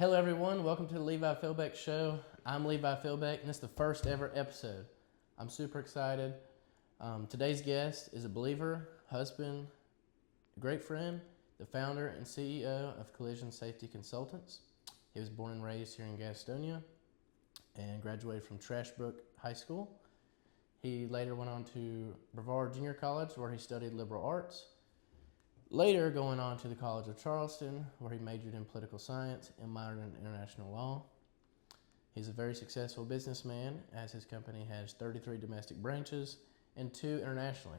Hello, everyone. Welcome to the Levi Philbeck Show. I'm Levi Philbeck, and this is the first ever episode. I'm super excited. Today's guest is a believer, husband, a great friend, the founder and CEO of Collision Safety Consultants. He was born and raised here in Gastonia and graduated from Trashbrook High School. He later went on to Brevard Junior College, where he studied liberal arts. Later, going on to the College of Charleston, where he majored in political science and minored in international law. He's a very successful businessman, as his company has 33 domestic branches and 2 internationally.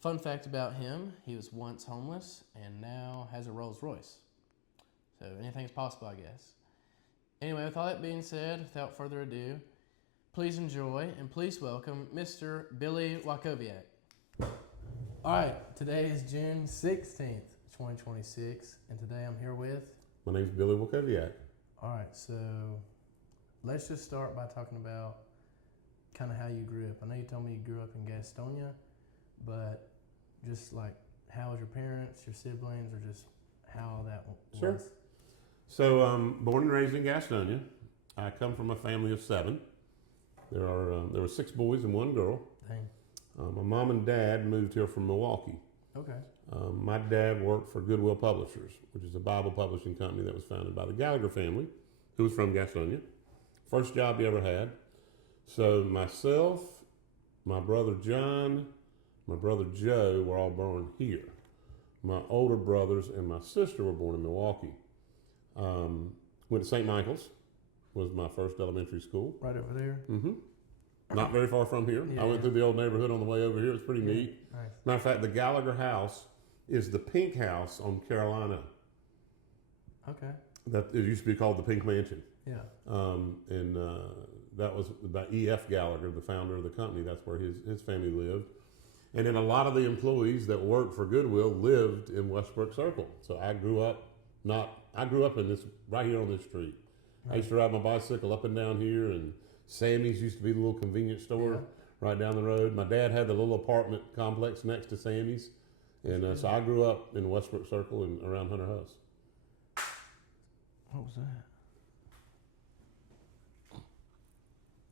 Fun fact about him, he was once homeless and now has a Rolls Royce. So anything's possible, I guess. Anyway, with all that being said, without further ado, please enjoy and please welcome Mr. Billy Walkowiak. All right, today is June 16th, 2026, and today I'm here with... My name's Billy Walkowiak. All right, so let's just start by talking about kind of how you grew up. I know you told me you grew up in Gastonia, but just like how was your parents, your siblings, or just how that was? Sure. So, born and raised in Gastonia. I come from a family of 7. There were 6 boys and 1 girl. Dang. My mom and dad moved here from Milwaukee. Okay. My dad worked for Goodwill Publishers, which is a Bible publishing company that was founded by the Gallagher family, who was from Gastonia. First job he ever had. So myself, my brother John, my brother Joe were all born here. My older brothers and my sister were born in Milwaukee. Went to St. Michael's, was my first elementary school. Right over there? Mm-hmm. Not very far from here. Yeah. I went through the old neighborhood on the way over here. It's pretty neat. Nice. Matter of fact, the Gallagher house is the pink house on Carolina. Okay. That it used to be called the Pink Mansion. Yeah. And that was by E.F. Gallagher, the founder of the company. That's where his family lived. And then a lot of the employees that worked for Goodwill lived in Westbrook Circle. So I grew up in this right here on this street. Right. I used to ride my bicycle up and down here, and Sammy's used to be the little convenience store right down the road. My dad had the little apartment complex next to Sammy's. And so I grew up in Westbrook Circle and around Hunter House. What was that?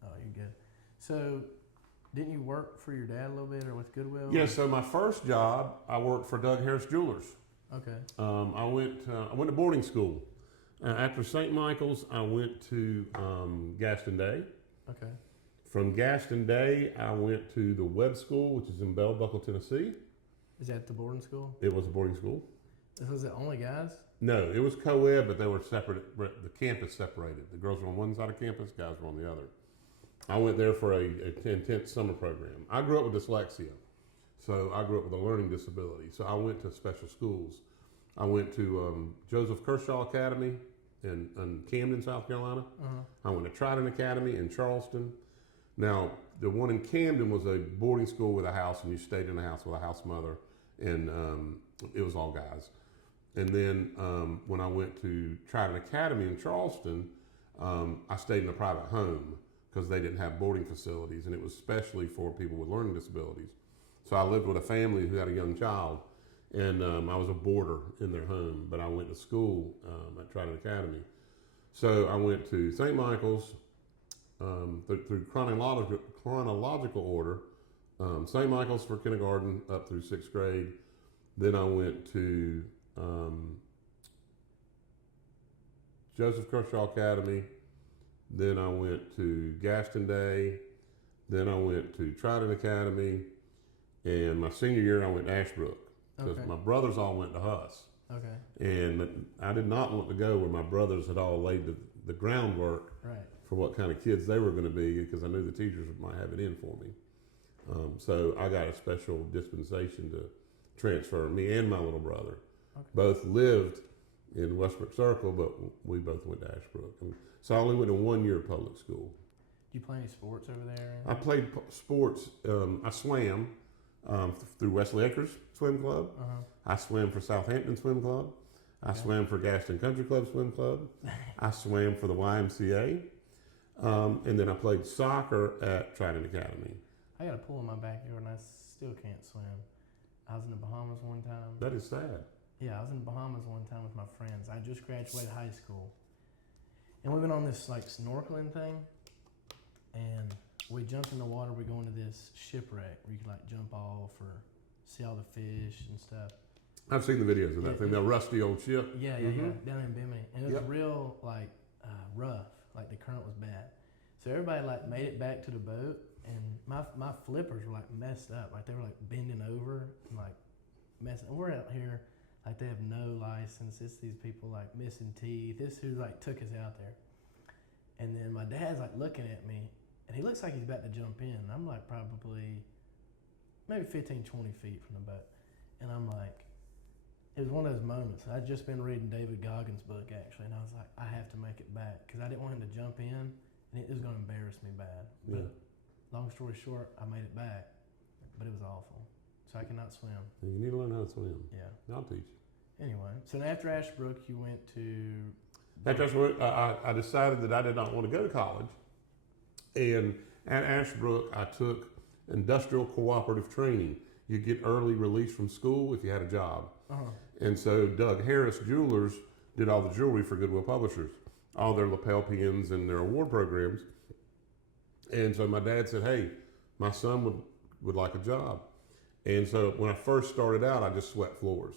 Oh, you're good. So, didn't you work for your dad a little bit or with Goodwill? Yeah, so my first job, I worked for Doug Harris Jewelers. Okay. I went to boarding school. After St. Michael's, I went to Gaston Day. Okay. From Gaston Day, I went to the Webb School, which is in Bell Buckle, Tennessee. Is that the boarding school? It was a boarding school. Was it only guys? No, it was co-ed, but they were separate. The campus separated. The girls were on one side of campus, guys were on the other. I went there for a intense summer program. I grew up with dyslexia, so I grew up with a learning disability. So I went to special schools. I went to Joseph Kershaw Academy in Camden, South Carolina. Uh-huh. I went to Trident Academy in Charleston. Now, the one in Camden was a boarding school with a house, and you stayed in a house with a house mother, and it was all guys. And then when I went to Trident Academy in Charleston, I stayed in a private home because they didn't have boarding facilities, and it was especially for people with learning disabilities. So I lived with a family who had a young child, and I was a boarder in their home, but I went to school at Trident Academy. So I went to St. Michael's through chronological order. St. Michael's for kindergarten up through 6th grade. Then I went to Joseph Kershaw Academy. Then I went to Gaston Day. Then I went to Trident Academy. And my senior year, I went to Ashbrook. Because my brothers all went to Huss. Okay. And I did not want to go where my brothers had all laid the groundwork for what kind of kids they were going to be, because I knew the teachers might have it in for me. So I got a special dispensation to transfer me and my little brother. Okay. Both lived in Westbrook Circle, but we both went to Ashbrook. And so I only went to 1 year of public school. Do you play any sports over there? I played sports. I swam through Wesley Acres Swim Club. Uh-huh. I swam for Southampton Swim Club. I swam for Gaston Country Club Swim Club. I swam for the YMCA. And then I played soccer at Trident Academy. I got a pool in my backyard and I still can't swim. I was in the Bahamas one time. That is sad. Yeah, I was in the Bahamas one time with my friends. I just graduated high school, And we went on this like snorkeling thing, and we jumped in the water. We go into this shipwreck where you can like jump off or see all the fish and stuff. I've seen the videos of that thing, that rusty old ship. Yeah, down in Bimini, and it was real like rough. Like the current was bad, so everybody like made it back to the boat, and my flippers were like messed up. Like they were like bending over and like messing. And we're out here. Like they have no license. It's these people like missing teeth. This who like took us out there. And then my dad's like looking at me, and he looks like he's about to jump in. I'm like probably maybe 15, 20 feet from the boat. And I'm like, it was one of those moments. I'd just been reading David Goggins' book actually, and I was like, I have to make it back because I didn't want him to jump in, and it was going to embarrass me bad. Yeah. But long story short, I made it back, but it was awful. So I cannot swim. You need to learn how to swim. Yeah. I'll teach you. Anyway, so after Ashbrook, you went to... After Ashbrook, I decided that I did not want to go to college. And at Ashbrook, I took industrial cooperative training. You get early release from school if you had a job. Uh-huh. And so Doug Harris Jewelers did all the jewelry for Goodwill Publishers, all their lapel pins and their award programs. And so my dad said, hey, my son would like a job. And so when I first started out, I just swept floors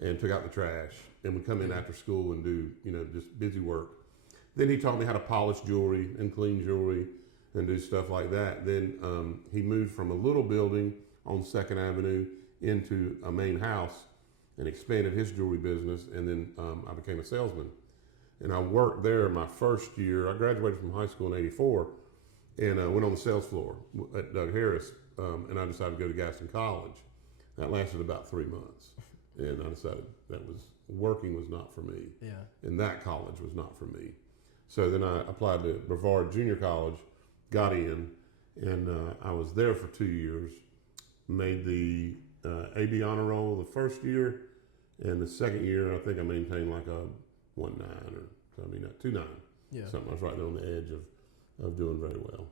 and took out the trash and would come in after school and do, just busy work. Then he taught me how to polish jewelry and clean jewelry and do stuff like that. Then he moved from a little building on 2nd Avenue into a main house and expanded his jewelry business. And then I became a salesman. And I worked there my first year. I graduated from high school in '84 and went on the sales floor at Doug Harris. And I decided to go to Gaston College. That lasted about 3 months. And I decided working was not for me. Yeah. And that college was not for me. So then I applied to Brevard Junior College, got in, and I was there for 2 years. Made the AB honor roll the first year, and the second year I think I maintained like a 1.9 or 2.9. Yeah. Something. I was right there on the edge of doing very well.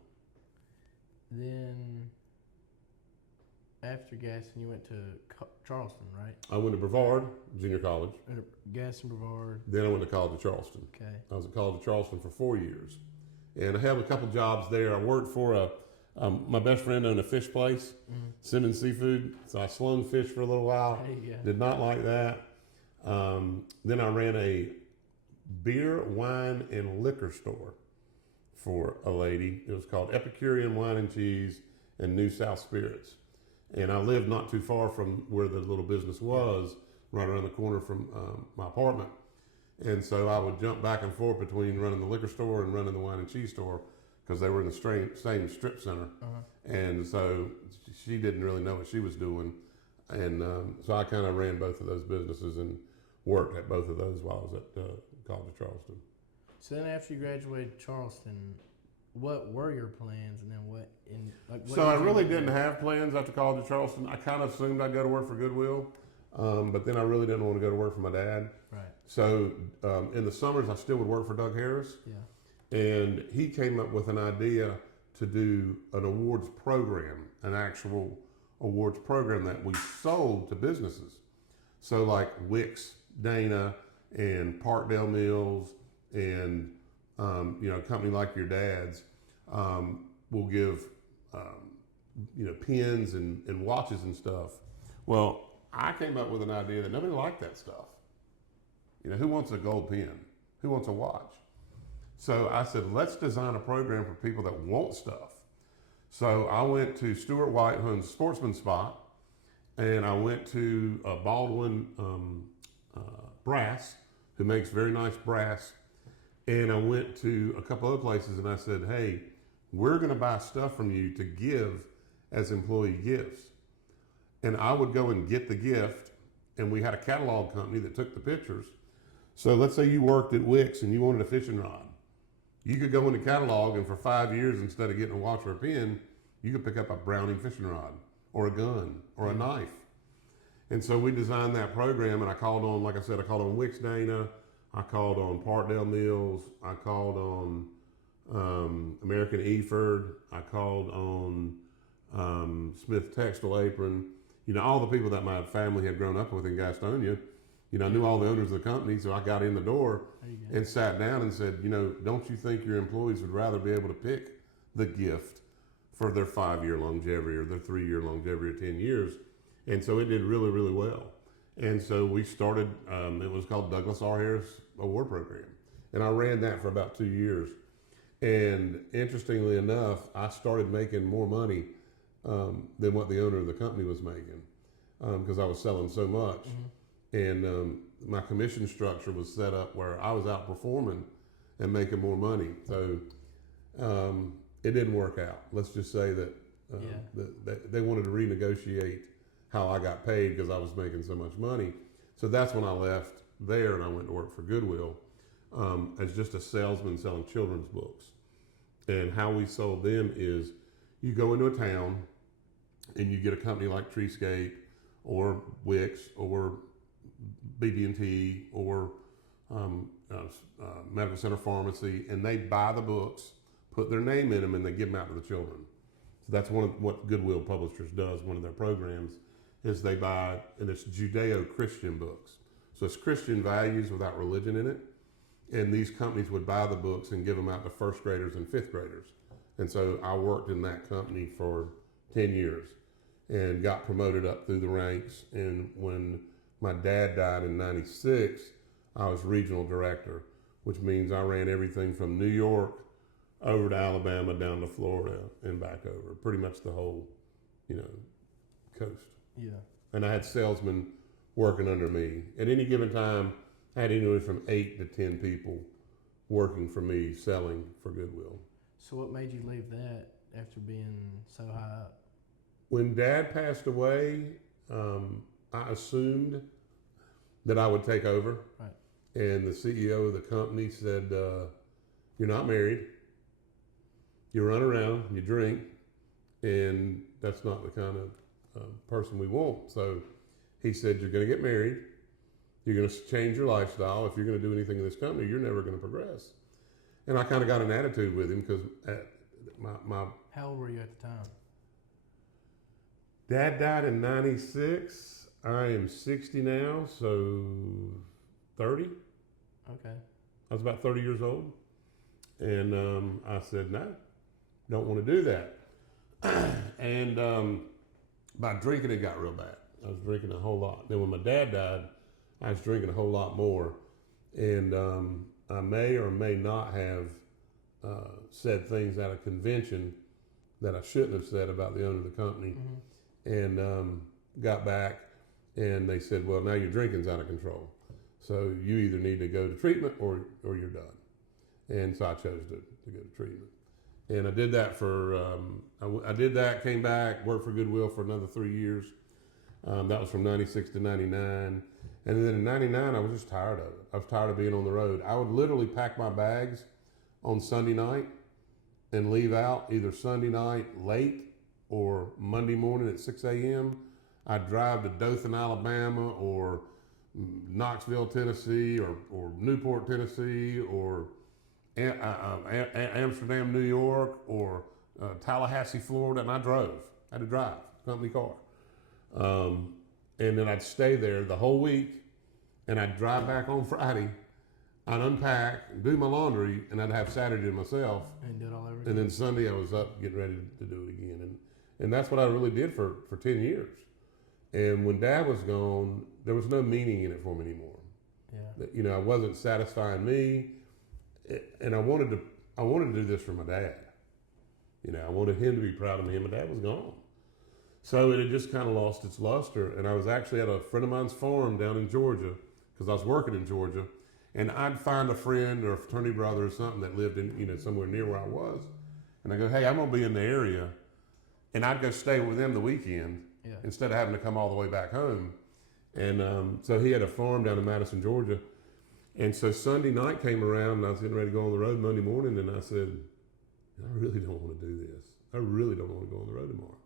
Then after Gaston, you went to Charleston, right? I went to Brevard Junior College. Gaston, Brevard. Then I went to College of Charleston. Okay. I was at College of Charleston for 4 years. And I had a couple jobs there. I worked for my best friend owned a fish place, Simmons Seafood. So I slung fish for a little while. Did not like that. Then I ran a beer, wine, and liquor store for a lady. It was called Epicurean Wine and Cheese and New South Spirits. And I lived not too far from where the little business was, right around the corner from my apartment. And so I would jump back and forth between running the liquor store and running the wine and cheese store because they were in the same strip center. And so she didn't really know what she was doing. And so I kind of ran both of those businesses and worked at both of those while I was at College of Charleston. So then after you graduated Charleston, what were your plans, and then what? So I really didn't have plans after College of Charleston. I kind of assumed I'd go to work for Goodwill, but then I really didn't want to go to work for my dad. Right. So in the summers, I still would work for Doug Harris. Yeah. And he came up with an idea to do an awards program, an actual awards program that we sold to businesses. So like Wix, Dana, and Parkdale Mills, and a company like your dad's will give pins and watches and stuff. Well, I came up with an idea that nobody liked that stuff. Who wants a gold pin? Who wants a watch? So I said, let's design a program for people that want stuff. So I went to Stuart White, who owns Sportsman Spot, and I went to Baldwin Brass, who makes very nice brass. And I went to a couple other places and I said, hey, we're going to buy stuff from you to give as employee gifts. And I would go and get the gift, and we had a catalog company that took the pictures. So let's say you worked at Wix and you wanted a fishing rod. You could go in the catalog, and for 5 years, instead of getting a watch or a pin, you could pick up a Browning fishing rod or a gun or a knife. And so we designed that program, and I called on, like I said, I called on Wix Dana, I called on Parkdale Mills, I called on American Eford, I called on Smith Textile Apron, all the people that my family had grown up with in Gastonia. I knew all the owners of the company, so I got in the door There you go. and sat down and said, don't you think your employees would rather be able to pick the gift for their 5-year longevity or their 3-year longevity or 10 years? And so it did really, really well. And so we started, it was called Douglas R. Harris Award Program. And I ran that for about 2 years. And interestingly enough, I started making more money than what the owner of the company was making because I was selling so much. And my commission structure was set up where I was outperforming and making more money. So it didn't work out. Let's just say that they wanted to renegotiate how I got paid because I was making so much money. So that's when I left there and I went to work for Goodwill as just a salesman selling children's books. And how we sold them is you go into a town and you get a company like Treescape or Wix or BB&T or Medical Center Pharmacy, and they buy the books, put their name in them, and they give them out to the children. So that's one of what Goodwill Publishers does. One of their programs is they buy, and it's Judeo-Christian books. So it's Christian values without religion in it. And these companies would buy the books and give them out to first graders and fifth graders. And so I worked in that company for 10 years and got promoted up through the ranks. And when my dad died in '96, I was regional director, which means I ran everything from New York over to Alabama, down to Florida, and back over. Pretty much the whole, coast. Yeah. And I had salesmen working under me. At any given time, I had anywhere from 8 to 10 people working for me selling for Goodwill. So what made you leave that after being so high up? When Dad passed away, I assumed that I would take over. Right. And the CEO of the company said, you're not married. You run around, you drink, and that's not the kind of person we want. So he said, you're going to get married. You're going to change your lifestyle. If you're going to do anything in this company, you're never going to progress. And I kind of got an attitude with him because my How old were you at the time? Dad died in '96. I am 60 now, so 30. Okay. I was about 30 years old. And I said, no, don't want to do that. And by drinking, it got real bad. I was drinking a whole lot. Then when my dad died, I was drinking a whole lot more. And I may or may not have said things at a convention that I shouldn't have said about the owner of the company. And got back and they said, well, now your drinking's out of control. So you either need to go to treatment or you're done. And so I chose to go to treatment. And I did that for, I did that, came back, worked for Goodwill for another 3 years. That was from '96 to '99. And then in '99, I was just tired of it. I was tired of being on the road. I would literally pack my bags on Sunday night and leave out either Sunday night late or Monday morning at 6 a.m. I'd drive to Dothan, Alabama, or Knoxville, Tennessee, or Newport, Tennessee, or Amsterdam, New York, or Tallahassee, Florida, and I drove. I had to drive, company car. And then I'd stay there the whole week, and I'd drive back on Friday. I'd unpack, do my laundry, and I'd have Saturday to myself. And do it all over again. And then Sunday I was up getting ready to do it again. And that's what I really did for 10 years. And when Dad was gone, there was no meaning in it for me anymore. Yeah. It wasn't satisfying me. And I wanted to do this for my dad. I wanted him to be proud of me, and my dad was gone. So it had just kind of lost its luster. And I was actually at a friend of mine's farm down in Georgia, because I was working in Georgia. And I'd find a friend or a fraternity brother or something that lived in, somewhere near where I was. And I go, hey, I'm going to be in the area. And I'd go stay with them the weekend instead of having to come all the way back home. And so he had a farm down in Madison, Georgia. And so Sunday night came around, and I was getting ready to go on the road Monday morning, and I said, I really don't want to do this. I really don't want to go on the road tomorrow.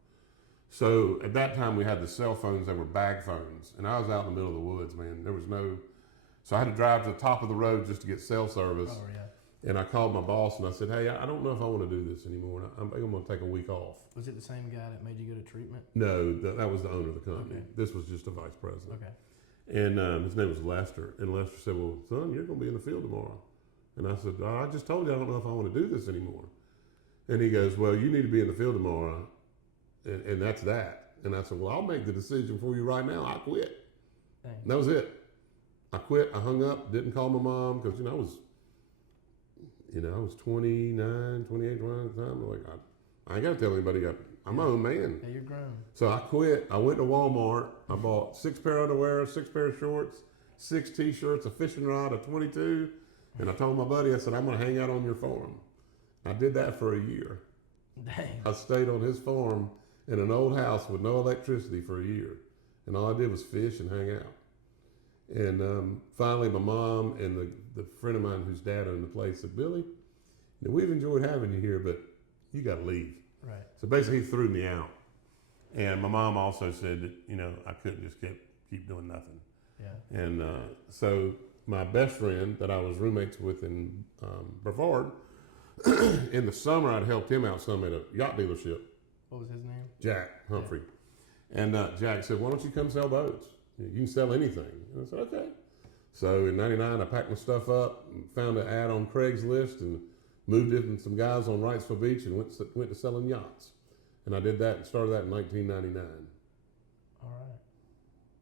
So at that time, we had the cell phones that were bag phones, and I was out in the middle of the woods, man. There was no... So I had to drive to the top of the road just to get cell service. Oh, yeah. And I called my boss and I said, hey, I don't know if I want to do this anymore. I think I'm going to take a week off. Was it the same guy that made you go to treatment? No, that was the owner of the company. Okay. This was just a vice president. Okay. And his name was Lester. And Lester said, "Well, son, you're going to be in the field tomorrow." And I said, "I just told you I don't know if I want to do this anymore." And he goes, "Well, you need to be in the field tomorrow, and that's that." And I said, "Well, I'll make the decision for you right now. I quit." Dang. And that was it. I quit. I hung up. Didn't call my mom because I was 29, 28, 29 at the time. Like I ain't got to tell anybody. I'm my own man. Yeah, you're grown. So I quit. I went to Walmart. I bought 6 pair of underwear, 6 pair of shorts, 6 T-shirts, a fishing rod, a 22, and I told my buddy, I said, "I'm going to hang out on your farm." I did that for a year. Dang. I stayed on his farm in an old house with no electricity for a year, and all I did was fish and hang out. And finally, my mom and the friend of mine whose dad owned the place said, "Billy, we've enjoyed having you here, but you got to leave." Right. So basically, he threw me out. And my mom also said that, I couldn't just keep doing nothing. Yeah. And so my best friend that I was roommates with in Brevard, in the summer, I'd helped him out some at a yacht dealership. What was his name? Jack Humphrey. Yeah. And Jack said, "Why don't you come sell boats? You can sell anything." And I said, "Okay." So in '99, I packed my stuff up and found an ad on Craigslist and moved it and some guys on Wrightsville Beach and went to selling yachts. And I did that and started that in 1999. All right.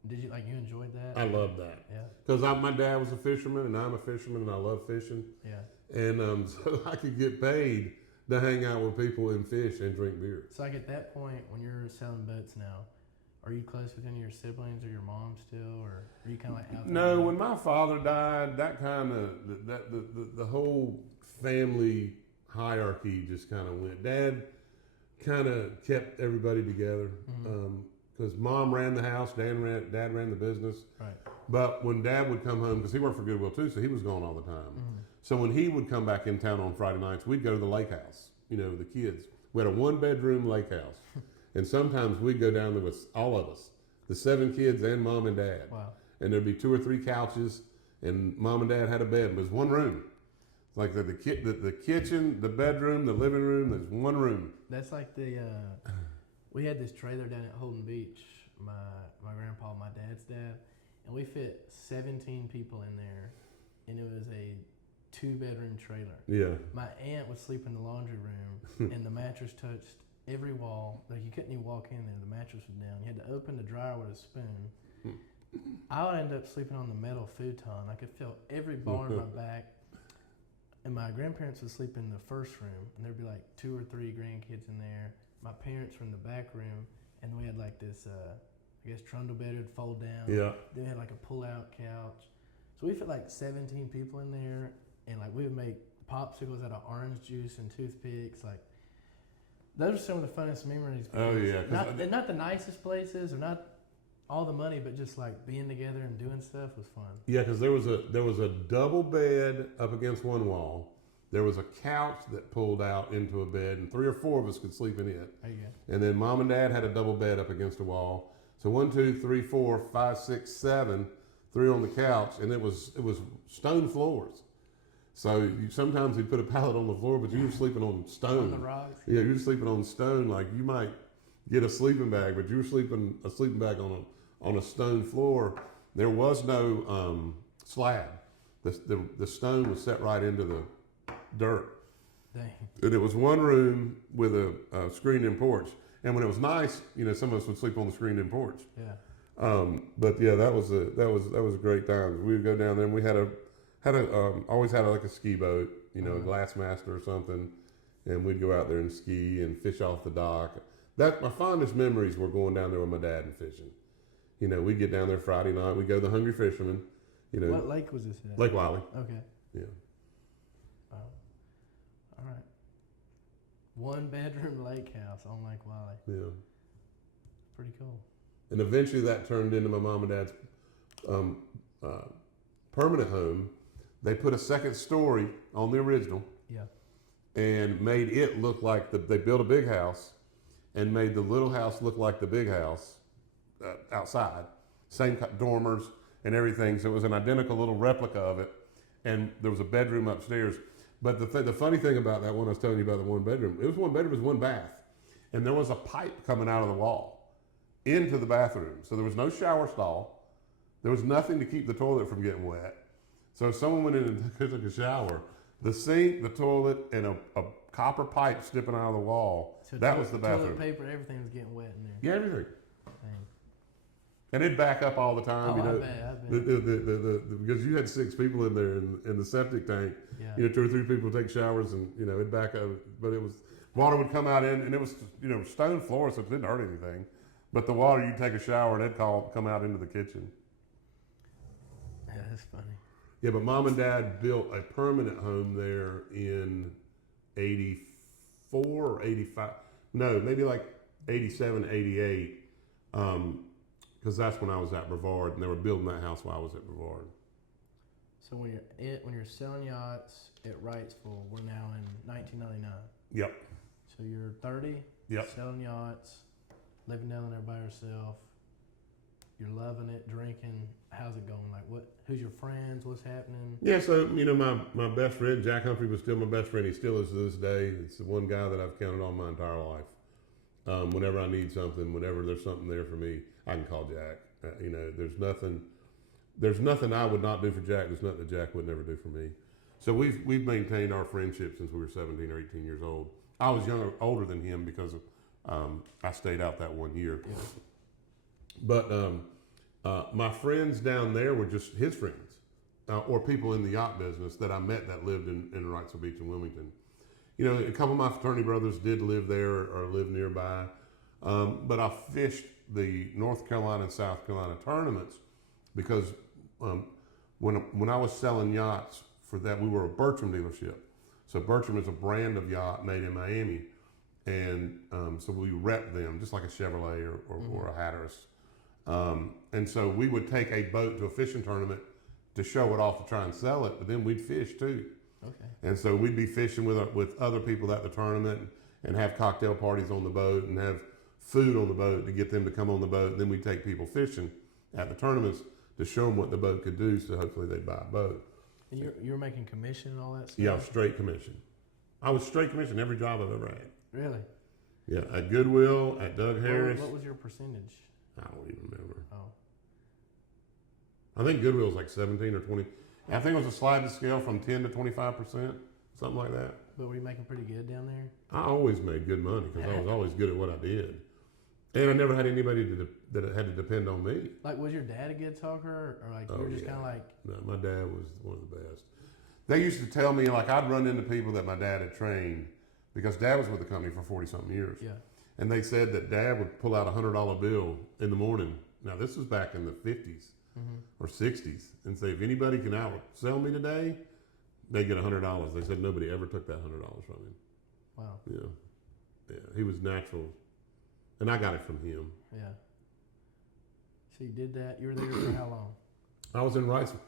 Did you enjoyed that? I loved that. Yeah. Because my dad was a fisherman and I'm a fisherman and I love fishing. Yeah. And so I could get paid to hang out with people and fish and drink beer. So at that point, when you're selling boats now, are you close with any of your siblings or your mom still, or are you kind of out? No, when my father died, that kind of the whole family hierarchy just kind of went. Dad kind of kept everybody together because mom ran the house, dad ran the business. Right. But when Dad would come home, because he worked for Goodwill too, so he was gone all the time. So when he would come back in town on Friday nights, we'd go to the lake house. The kids. We had a 1-bedroom lake house, and sometimes we'd go down there with all of us, the 7 kids and mom and dad. Wow. And there'd be 2 or 3 couches, and mom and dad had a bed. It was one room. Like the kitchen, the bedroom, the living room. There's one room. That's like we had this trailer down at Holden Beach. My grandpa, my dad's dad, and we fit 17 people in there, and it was a 2-bedroom trailer. Yeah. My aunt would sleep in the laundry room, and the mattress touched every wall. Like you couldn't even walk in there. The mattress was down. You had to open the dryer with a spoon. I would end up sleeping on the metal futon. I could feel every bar in my back. And my grandparents would sleep in the first room, and there'd be like 2 or 3 grandkids in there. My parents were in the back room, and we had like this, trundle bed would fold down. Yeah. Then we had like a pull-out couch. So we fit like 17 people in there, and like we would make popsicles out of orange juice and toothpicks. Like those are some of the funnest memories. Oh yeah. Not the nicest places, or not all the money, but just like being together and doing stuff was fun. Yeah, because there was a double bed up against one wall. There was a couch that pulled out into a bed, and 3 or 4 of us could sleep in it. There you go. And then mom and dad had a double bed up against a wall. So 1, 2, 3, 4, 5, 6, 7, 3 on the couch, and it was stone floors. So sometimes you'd put a pallet on the floor, but you were sleeping on stone. On the rocks. Yeah, you were sleeping on stone. Like you might get a sleeping bag, but you were sleeping a sleeping bag on a stone floor. There was no slab. The stone was set right into the dirt. Dang. And it was one room with a screened-in porch. And when it was nice, some of us would sleep on the screened-in porch. Yeah. But yeah, that was a great time. We would go down there, and we always had like a ski boat, a Glassmaster or something, and we'd go out there and ski and fish off the dock. My fondest memories were going down there with my dad and fishing. We'd get down there Friday night. We'd go to the Hungry Fisherman. What lake was this at? Lake Wiley. Okay. Yeah. Wow. All right. 1-bedroom lake house on Lake Wiley. Yeah. Pretty cool. And eventually that turned into my mom and dad's permanent home. They put a second story on the original. Yeah. And made it look like they built a big house and made the little house look like the big house outside. Same dormers and everything. So it was an identical little replica of it. And there was a bedroom upstairs. But the funny thing about that one I was telling you about, the 1-bedroom, it was 1 bedroom, it was 1 bath. And there was a pipe coming out of the wall into the bathroom. So there was no shower stall. There was nothing to keep the toilet from getting wet. So if someone went in and took a shower, the sink, the toilet, and a copper pipe sticking out of the wall, So that was the bathroom. Toilet paper, everything was getting wet in there. Yeah, everything. Dang. And it'd back up all the time. Oh, you know, I bet. because you had 6 people in there in the septic tank. Yeah. 2 or 3 people take showers, and it'd back up. But it was water would come out in, and it was stone floor, so it didn't hurt anything. But the water, you'd take a shower, and it'd come out into the kitchen. Yeah, that's funny. Yeah, but Mom and Dad built a permanent home there in 84 or 85. No, maybe like 87, 88. Because that's when I was at Brevard, and they were building that house while I was at Brevard. So when you're selling yachts at Wrightsville, we're now in 1999. Yep. So you're 30. Yep. Selling yachts, living down there by yourself. You're loving it, drinking. How's it going? Like, who's your friends? What's happening? Yeah, so my best friend Jack Humphrey was still my best friend. He still is to this day. It's the one guy that I've counted on my entire life. Whenever I need something, whenever there's something there for me, I can call Jack. There's nothing I would not do for Jack. There's nothing that Jack would never do for me. So we've maintained our friendship since we were 17 or 18 years old. I was older than him because I stayed out that 1 year. Yeah. But my friends down there were just his friends, or people in the yacht business that I met that lived in Wrightsville Beach and Wilmington. A couple of my fraternity brothers did live there or live nearby, but I fished the North Carolina and South Carolina tournaments because when I was selling yachts for that, we were a Bertram dealership. So Bertram is a brand of yacht made in Miami, and so we rep them just like a Chevrolet or a Hatteras. And so we would take a boat to a fishing tournament to show it off to try and sell it, but then we'd fish too. Okay. And so we'd be fishing with other people at the tournament and have cocktail parties on the boat and have food on the boat to get them to come on the boat. And then we'd take people fishing at the tournaments to show them what the boat could do, so hopefully they'd buy a boat. And you were making commission and all that stuff? Yeah, I was straight commission. I was straight commission every job I've ever had. Really? Yeah, at Goodwill, at Doug Harris. What was your percentage? I don't even remember. Oh. I think Goodwill was like 17 or 20. I think it was a sliding scale from 10 to 25%, something like that. But were you making pretty good down there? I always made good money because I was always good at what I did. And I never had anybody that had to depend on me. Like, was your dad a good talker? Or like, you were just kind of like... No, my dad was one of the best. They used to tell me, like, I'd run into people that my dad had trained because Dad was with the company for 40-something years. Yeah. And they said that Dad would pull out a $100 bill in the morning. Now, this was back in the 50s or 60s. And say, if anybody can outsell me today, they get $100. They said nobody ever took that $100 from him. Wow. Yeah. He was natural. And I got it from him. Yeah. So you did that. You were there for how long? I was in Wrightsville.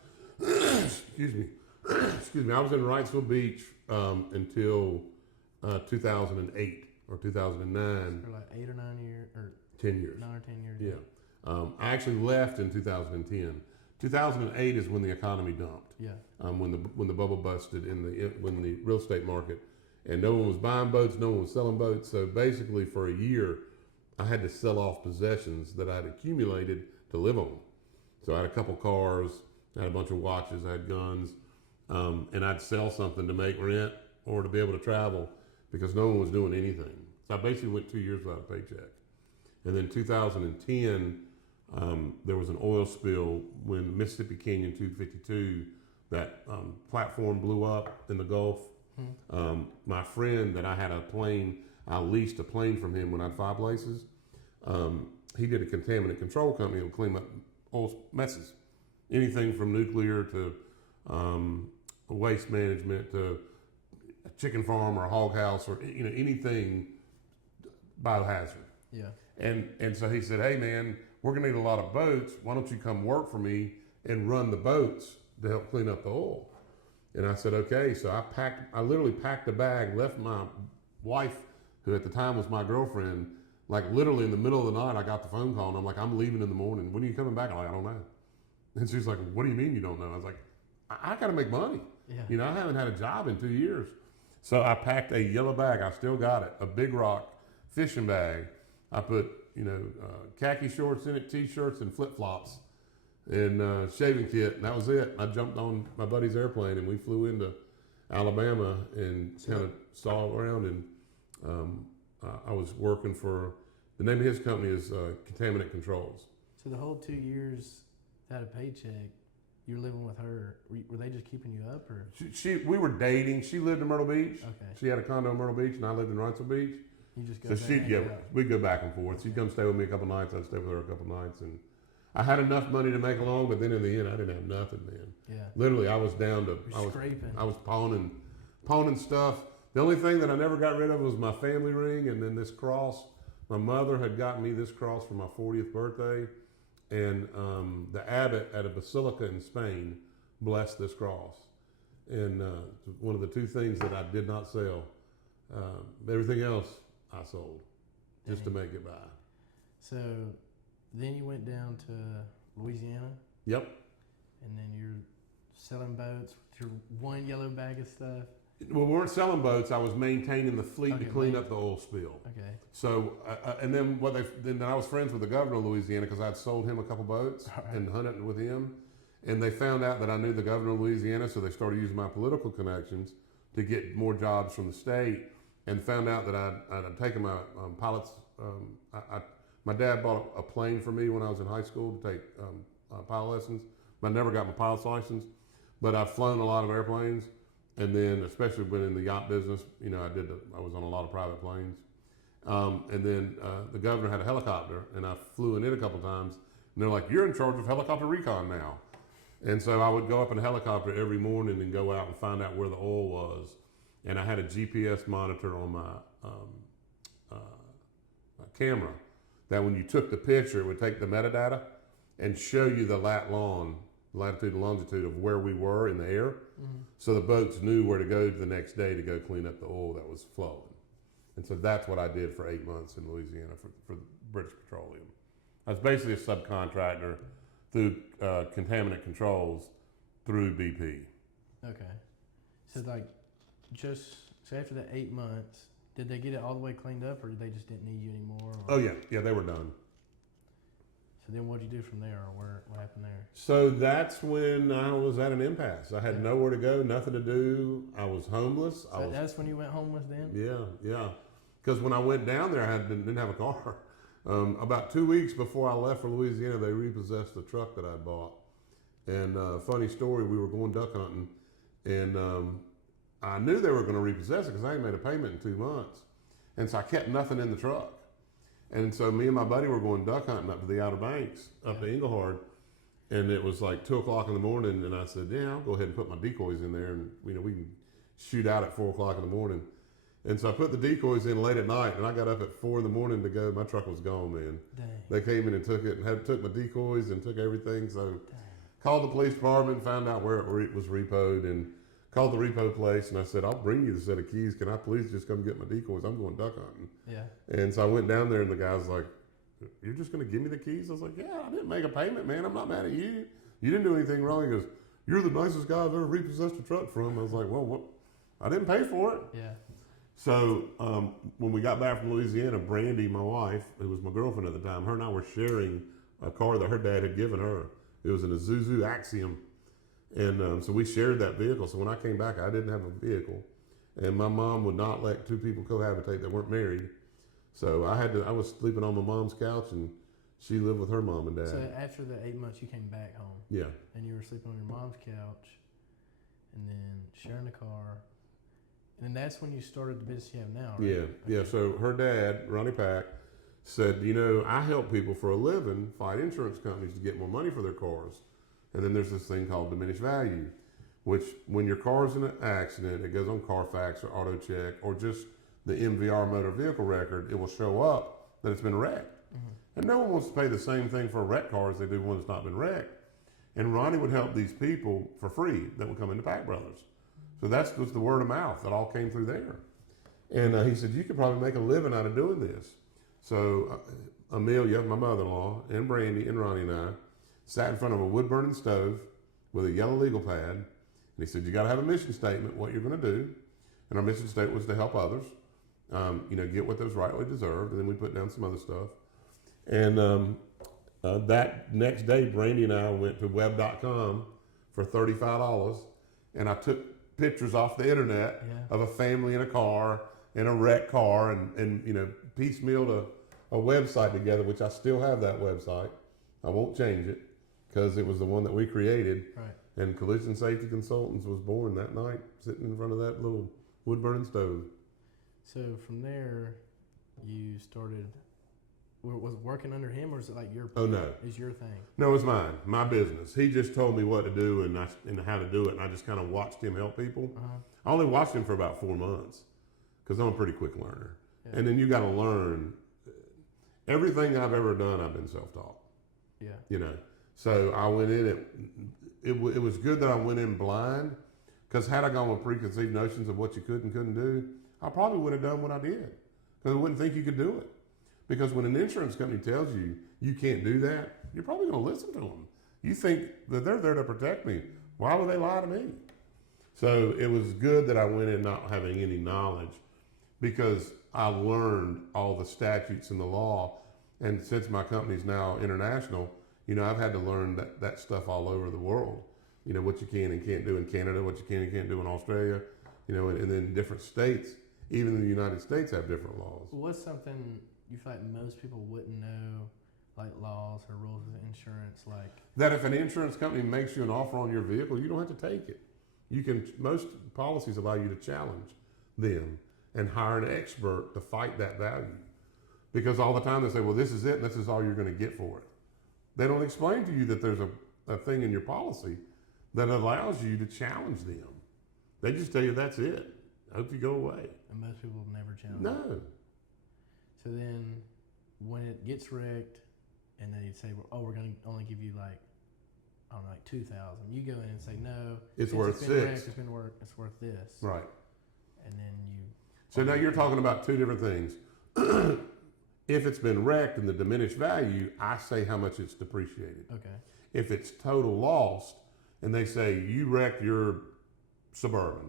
Excuse me. I was in Wrightsville Beach until 2008 or 2009. For like 8 or 9 years, or 10 years. 9 or 10 years. Yeah. I actually left in 2010. 2008 is when the economy dumped. Yeah. When the bubble busted when the real estate market, and no one was buying boats, no one was selling boats. So basically, for a year, I had to sell off possessions that I had accumulated to live on. So I had a couple cars, I had a bunch of watches, I had guns, and I'd sell something to make rent or to be able to travel because no one was doing anything. So I basically went 2 years without a paycheck. And then 2010, there was an oil spill when Mississippi Canyon 252, that platform blew up in the Gulf. My friend that I leased a plane from him when I had 5 places. He did a contaminant control company that would clean up oil messes. Anything from nuclear to waste management to a chicken farm or a hog house or anything biohazard. Yeah. And so he said, hey man, we're gonna need a lot of boats. Why don't you come work for me and run the boats to help clean up the oil? And I said, okay. So I literally packed a bag, left my wife, who at the time was my girlfriend, like literally in the middle of the night, I got the phone call and I'm like, I'm leaving in the morning. When are you coming back? I'm like, I don't know. And she's like, what do you mean you don't know? I was like, I got to make money. Yeah. I haven't had a job in 2 years. So I packed a yellow bag. I still got it. A Big Rock fishing bag. I put, khaki shorts in it, T-shirts and flip-flops. and shaving kit, and that was it. I jumped on my buddy's airplane, and we flew into Alabama and kind of saw around. And I was working for, the name of his company is Contaminant Controls. So the whole 2 years without a paycheck, you were living with her. Were they just keeping you up, or? We were dating. She lived in Myrtle Beach. Okay. She had a condo in Myrtle Beach, and I lived in Wrightsville Beach. You just go. So back and hang out. we'd go back and forth. She'd come stay with me a couple nights. I'd stay with her a couple nights, and I had enough money to make along. But then in the end, I didn't have nothing, man. Yeah. Literally, I was down to Scraping. I was pawning stuff. The only thing that I never got rid of was my family ring, and then this cross. My mother had gotten me this cross for my 40th birthday, and the abbot at a basilica in Spain blessed this cross. And one of the two things that I did not sell. Everything else I sold just to make it by. So then you went down to Louisiana. Yep. And then you're selling boats with your one yellow bag of stuff. Well, we weren't selling boats. I was maintaining the fleet to clean up the oil spill. Okay. So, and then then I was friends with the governor of Louisiana because I'd sold him a couple boats and hunted with him. And they found out that I knew the governor of Louisiana, so they started using my political connections to get more jobs from the state. And found out that I'd taken my pilot's. My dad bought a plane for me when I was in high school to take pilot lessons. But I never got my pilot's license. But I've flown a lot of airplanes. And then, especially when in the yacht business, I was on a lot of private planes. And then the governor had a helicopter, and I flew in it a couple times. And they're like, "You're in charge of helicopter recon now." And so I would go up in a helicopter every morning and go out and find out where the oil was. And I had a GPS monitor on my camera that when you took the picture, it would take the metadata and show you the latitude and longitude of where we were in the air. Mm-hmm. So the boats knew where to go the next day to go clean up the oil that was flowing. And so that's what I did for 8 months in Louisiana for British Petroleum. I was basically a subcontractor through Contaminant Controls through BP. Okay. So so after the 8 months, did they get it all the way cleaned up, or they just didn't need you anymore? Or? Oh yeah, they were done. So then what did you do from there, or what happened there? So that's when I was at an impasse. I had nowhere to go, nothing to do. I was homeless. So that's when you went homeless then? Yeah. Because when I went down there, I didn't have a car. About 2 weeks before I left for Louisiana, they repossessed the truck that I bought. And funny story, we were going duck hunting, and I knew they were going to repossess it because I hadn't made a payment in 2 months. And so I kept nothing in the truck. And so me and my buddy were going duck hunting up to the Outer Banks, up to Englehard. And it was like 2 o'clock in the morning. And I said, yeah, I'll go ahead and put my decoys in there. And, we can shoot out at 4 o'clock in the morning. And so I put the decoys in late at night. And I got up at 4 in the morning to go. My truck was gone, man. Dang. They came in and took it and took my decoys and took everything. So called the police department, found out where it was repoed, and called the repo place, and I said, "I'll bring you the set of keys. Can I please just come get my decoys? I'm going duck hunting." Yeah. And so I went down there, and the guy's like, "You're just going to give me the keys?" I was like, "Yeah, I didn't make a payment, man. I'm not mad at you. You didn't do anything wrong." He goes, "You're the nicest guy I've ever repossessed a truck from." I was like, "Well, what? I didn't pay for it." Yeah. So when we got back from Louisiana, Brandy, my wife, who was my girlfriend at the time, her and I were sharing a car that her dad had given her. It was an Isuzu Axiom. And so we shared that vehicle. So when I came back, I didn't have a vehicle. And my mom would not let two people cohabitate that weren't married. So I was sleeping on my mom's couch, and she lived with her mom and dad. So after the 8 months, you came back home. Yeah. And you were sleeping on your mom's couch, and then sharing a car. And then that's when you started the business you have now, right? Yeah. Okay. Yeah. So her dad, Ronnie Pack, said, I help people for a living fight insurance companies to get more money for their cars. And then there's this thing called diminished value, which when your car's in an accident, it goes on Carfax or AutoCheck or just the MVR motor vehicle record, it will show up that it's been wrecked. Mm-hmm. And no one wants to pay the same thing for a wrecked car as they do one that's not been wrecked. And Ronnie would help these people for free that would come into Pack Brothers. So that's just the word of mouth that all came through there. And he said, you could probably make a living out of doing this. So Amelia, my mother-in-law, and Brandy and Ronnie and I sat in front of a wood-burning stove with a yellow legal pad. And he said, you got to have a mission statement, what you're going to do. And our mission statement was to help others, get what those rightly deserved. And then we put down some other stuff. And That next day, Brandy and I went to web.com for $35, and I took pictures off the internet of a family in a car, in a wrecked car, and piecemealed a website together, which I still have that website. I won't change it because it was the one that we created. Right. And Collision Safety Consultants was born that night, sitting in front of that little wood-burning stove. So from there, you started. Was it working under him, or is it like your? Oh no, is your thing? No, it's mine, my business. He just told me what to do and how to do it, and I just kind of watched him help people. I only watched him for about 4 months because I'm a pretty quick learner. Yeah. And then you got to learn. Everything I've ever done, I've been self-taught. Yeah. So I went in. It was good that I went in blind, because had I gone with preconceived notions of what you could and couldn't do, I probably would have done what I did, because I wouldn't think you could do it. Because when an insurance company tells you you can't do that, you're probably going to listen to them. You think that they're there to protect me. Why would they lie to me? So it was good that I went in not having any knowledge, because I learned all the statutes and the law. And since my company's now international, I've had to learn that stuff all over the world. What you can and can't do in Canada, what you can and can't do in Australia, and then different states, even in the United States, have different laws. What's something you feel like most people wouldn't know, like laws or rules of insurance, like? That if an insurance company makes you an offer on your vehicle, you don't have to take it. Most policies allow you to challenge them and hire an expert to fight that value. Because all the time they say, well, this is it, and this is all you're going to get for it. They don't explain to you that there's a thing in your policy that allows you to challenge them. They just tell you that's it. I hope you go away. And most people never challenge. No. So then when it gets wrecked and they say, we're going to only give you like 2,000. You go in and say, no, it's worth $6,000. It's worth this. Right. And then you. So now you're talking about two different things. If it's been wrecked and the diminished value, I say how much it's depreciated. Okay. If it's total lost and they say you wrecked your Suburban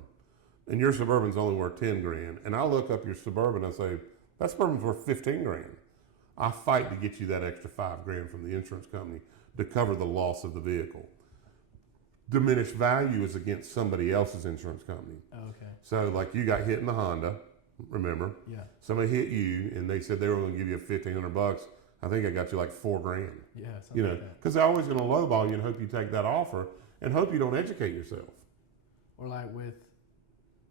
and your Suburban's only worth $10,000, and I look up your Suburban and I say, that Suburban's worth $15,000. I fight to get you that extra $5,000 from the insurance company to cover the loss of the vehicle. Diminished value is against somebody else's insurance company. Oh, okay. So like you got hit in the Honda, remember? Yeah. Somebody hit you and they said they were going to give you $1,500. I think I got you like $4,000. Yeah. Something like that. Because they're always going to lowball you and hope you take that offer and hope you don't educate yourself. Or like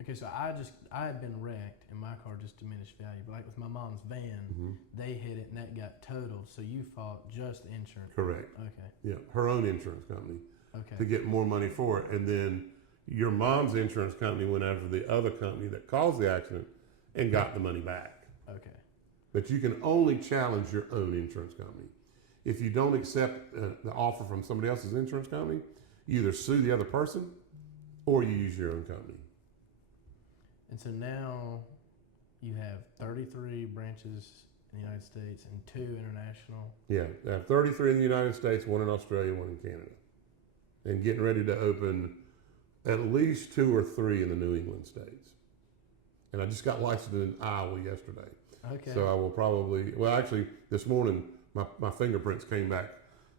okay, so I had been wrecked and my car just diminished value. But like with my mom's van, they hit it and that got totaled. So you fought just insurance. Correct. Okay. Yeah, her own insurance company. Okay. To get more money for it. And then your mom's insurance company went after the other company that caused the accident and got the money back. Okay. But you can only challenge your own insurance company. If you don't accept the offer from somebody else's insurance company, you either sue the other person or you use your own company. And so now you have 33 branches in the United States and 2 international. Yeah, I have 33 in the United States, 1 in Australia, 1 in Canada. And getting ready to open at least 2 or 3 in the New England states. And I just got licensed in Iowa yesterday. Okay. So I will probably, actually this morning my fingerprints came back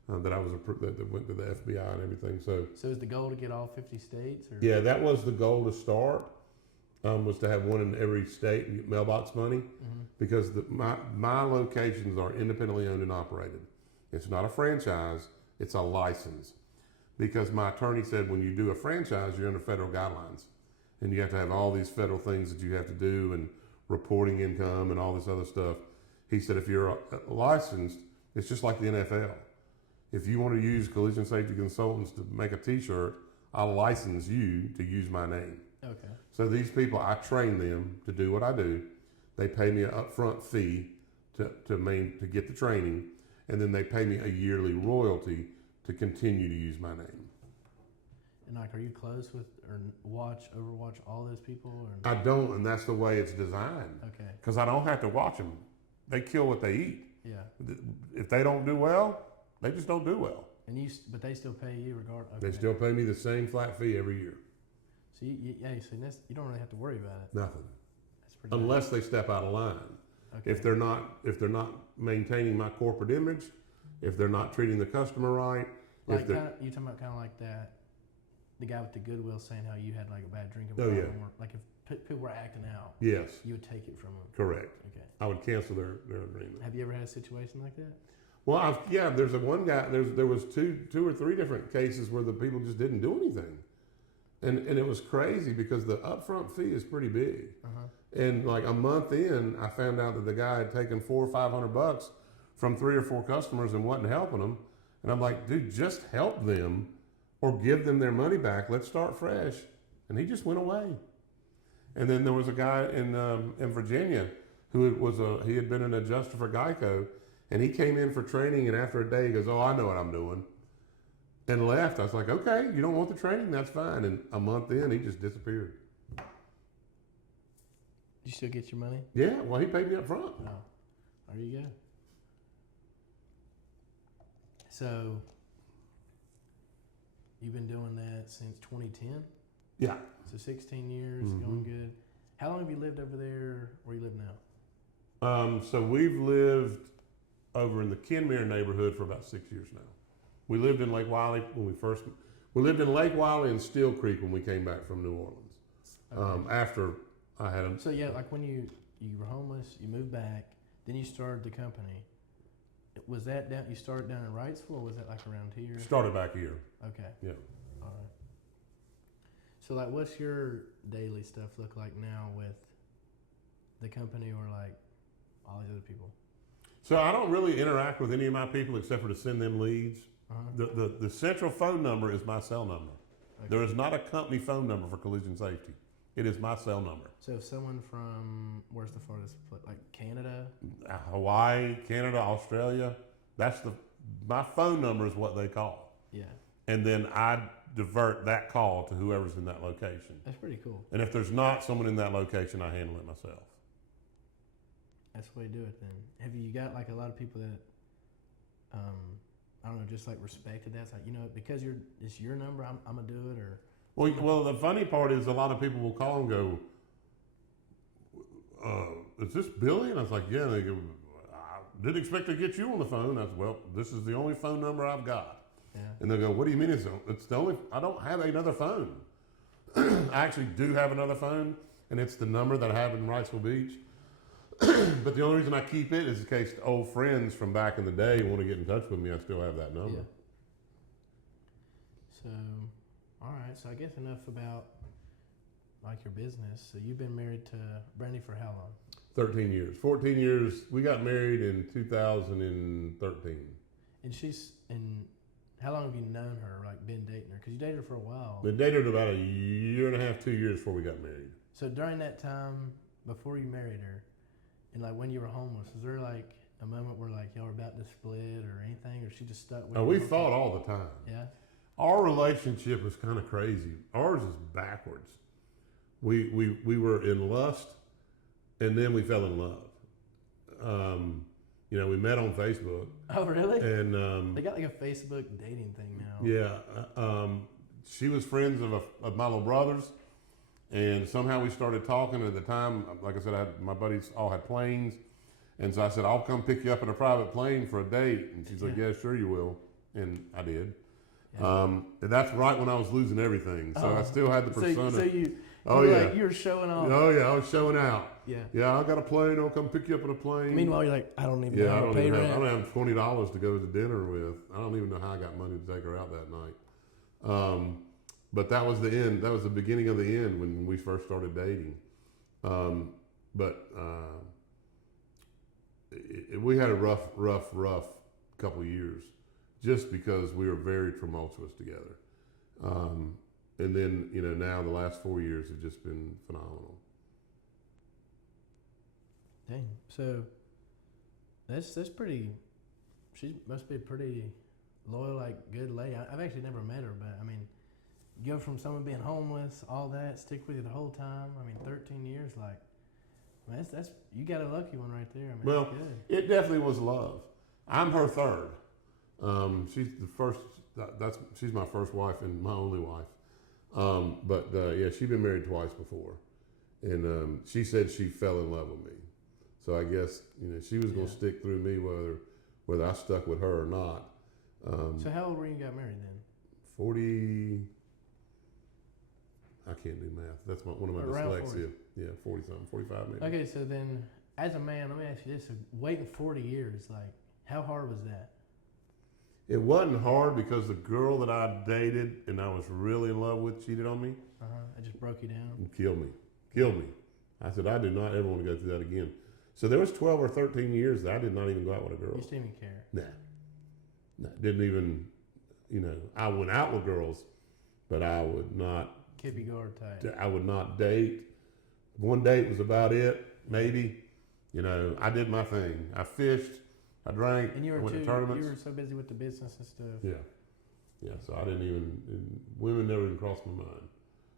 that I was that went to the FBI and everything. So is the goal to get all 50 states? Or? Yeah, that was the goal to start. Was to have 1 in every state and get mailbox money, because my locations are independently owned and operated. It's not a franchise; it's a license. Because my attorney said when you do a franchise, you're under federal guidelines, and you have to have all these federal things that you have to do and reporting income and all this other stuff. He said if you're licensed, it's just like the NFL. If you want to use Collision Safety Consultants to make a T-shirt, I'll license you to use my name. Okay. So these people, I train them to do what I do. They pay me an upfront fee to get the training, and then they pay me a yearly royalty to continue to use my name. And like, are you close with or overwatch all those people? Or? I don't, and that's the way it's designed. Okay. Because I don't have to watch them. They kill what they eat. Yeah. If they don't do well, they just don't do well. But they still pay you regardless. Okay. They still pay me the same flat fee every year. So you don't really have to worry about it. Nothing. That's pretty Unless they step out of line. Okay. If they're not maintaining my corporate image, if they're not treating the customer right. Like you talking about kind of like that, the guy with the Goodwill saying how you had like a bad drinking Oh, problem. yeah. Or, like if people were acting out, Yes, you would take it from them. correct. Okay. I would cancel their agreement. Have you ever had a situation like that? Well, there's one guy. There was two or three different cases where the people just didn't do anything, and it was crazy because the upfront fee is pretty big. And like a month in, I found out that the guy had taken $400 or $500 from 3 or 4 customers and wasn't helping them. And I'm like, dude, just help them or give them their money back. Let's start fresh. And he just went away. And then there was a guy in Virginia who he had been an adjuster for Geico, and he came in for training, and after a day he goes, "Oh, I know what I'm doing," and left. I was like, "Okay, you don't want the training? That's fine." And a month in, he just disappeared. You still get your money? Yeah, well, he paid me up front. Oh, there you go. So you've been doing that since 2010? Yeah. So 16 years, Mm-hmm. going good. How long have you lived over there where you live now? So we've lived over in the Kenmare neighborhood for about 6 years now. We lived in Lake Wiley we lived in Lake Wiley and Steel Creek when we came back from New Orleans. Okay. After I had So yeah, like when you were homeless, you moved back, then you started the company. Was that down? You started down in Wrightsville, or was that like around here? started back here. Okay. Yeah. All right. So like, what's your daily stuff look like now with the company, or like all these other people? So I don't really interact with any of my people except for to send them leads. The central phone number is my cell number. Okay. There is not a company phone number for collision safety. It is my cell number. So if someone from, where's the farthest place, like Canada? Hawaii, Canada, Australia, my phone number is what they call. Yeah. And then I divert that call to whoever's in that location. That's pretty cool. And if there's not someone in that location, I handle it myself. That's the way to do it then. Have you got like a lot of people that, I don't know, just like respected that? It's like, because it's your number, I'm going to do it, or? Well, the funny part is a lot of people will call and go, is this Billy? And I was like, yeah. And they go, I didn't expect to get you on the phone. I said, well, this is the only phone number I've got. Yeah. And they go, what do you mean it's the only, I don't have another phone. I actually do have another phone, and it's the number that I have in Wrightsville Beach. But the only reason I keep it is in case old friends from back in the day want to get in touch with me, I still have that number. Yeah. So, all right. So I guess enough about like your business. So you've been married to Brandy for how long? 13 years. 14 years. We got married in 2013. And how long have you known her, like been dating her? Because you dated her for a while. We dated about a year and a half, 2 years before we got married. So during that time, before you married her, and like when you were homeless, was there like a moment where like y'all were about to split or anything, or she just stuck with you? We fought all the time. Yeah. Our relationship was kind of crazy. Ours is backwards. We were in lust, and then we fell in love. We met on Facebook. Oh, really? And they got like a Facebook dating thing now. Yeah. She was friends of my little brothers, and somehow we started talking. At the time, like I said, my buddies all had planes, and so I said, I'll come pick you up in a private plane for a date. And she's like, yeah, sure you will. And I did. Yeah. And that's right when I was losing everything. So I still had the persona. So you were showing off. Oh yeah, I was showing out. Yeah. Yeah, I got a plane. I'll come pick you up in a plane. Meanwhile, you're like, I don't even know I how to pay rent. I don't have $20 to go to dinner with. I don't even know how I got money to take her out that night. But that was the end. That was the beginning of the end when we first started dating. We had a rough couple of years, just because we were very tumultuous together. And then, now the last 4 years have just been phenomenal. Dang. So that's pretty. She must be a pretty loyal, like good lady. I've actually never met her, but I mean, you go from someone being homeless, all that, stick with you the whole time. I mean, 13 years, like, man, that's you got a lucky one right there. I mean, well, that's good. It definitely was love. I'm her third. She's the first. She's my first wife and my only wife. Yeah, she'd been married twice before, and she said she fell in love with me. So I guess she was going to stick through me whether I stuck with her or not. So how old were you when you got married then? 40. I can't do math. That's one of my Around dyslexia. 40. Yeah, 40 something, 45 maybe. Okay, so then as a man, let me ask you this: so waiting 40 years, like how hard was that? It wasn't hard because the girl that I dated and I was really in love with cheated on me It just broke you down. and killed me. Killed me. I said, I do not ever want to go through that again. So there was 12 or 13 years that I did not even go out with a girl. You just didn't even care. Nah. Didn't even, I went out with girls, but I would not. Keep your guard tight. I would not date. One date was about it, maybe. I did my thing. I fished. I drank. And I went to tournaments. You were so busy with the business and stuff. Yeah. So I didn't even. Women never even crossed my mind.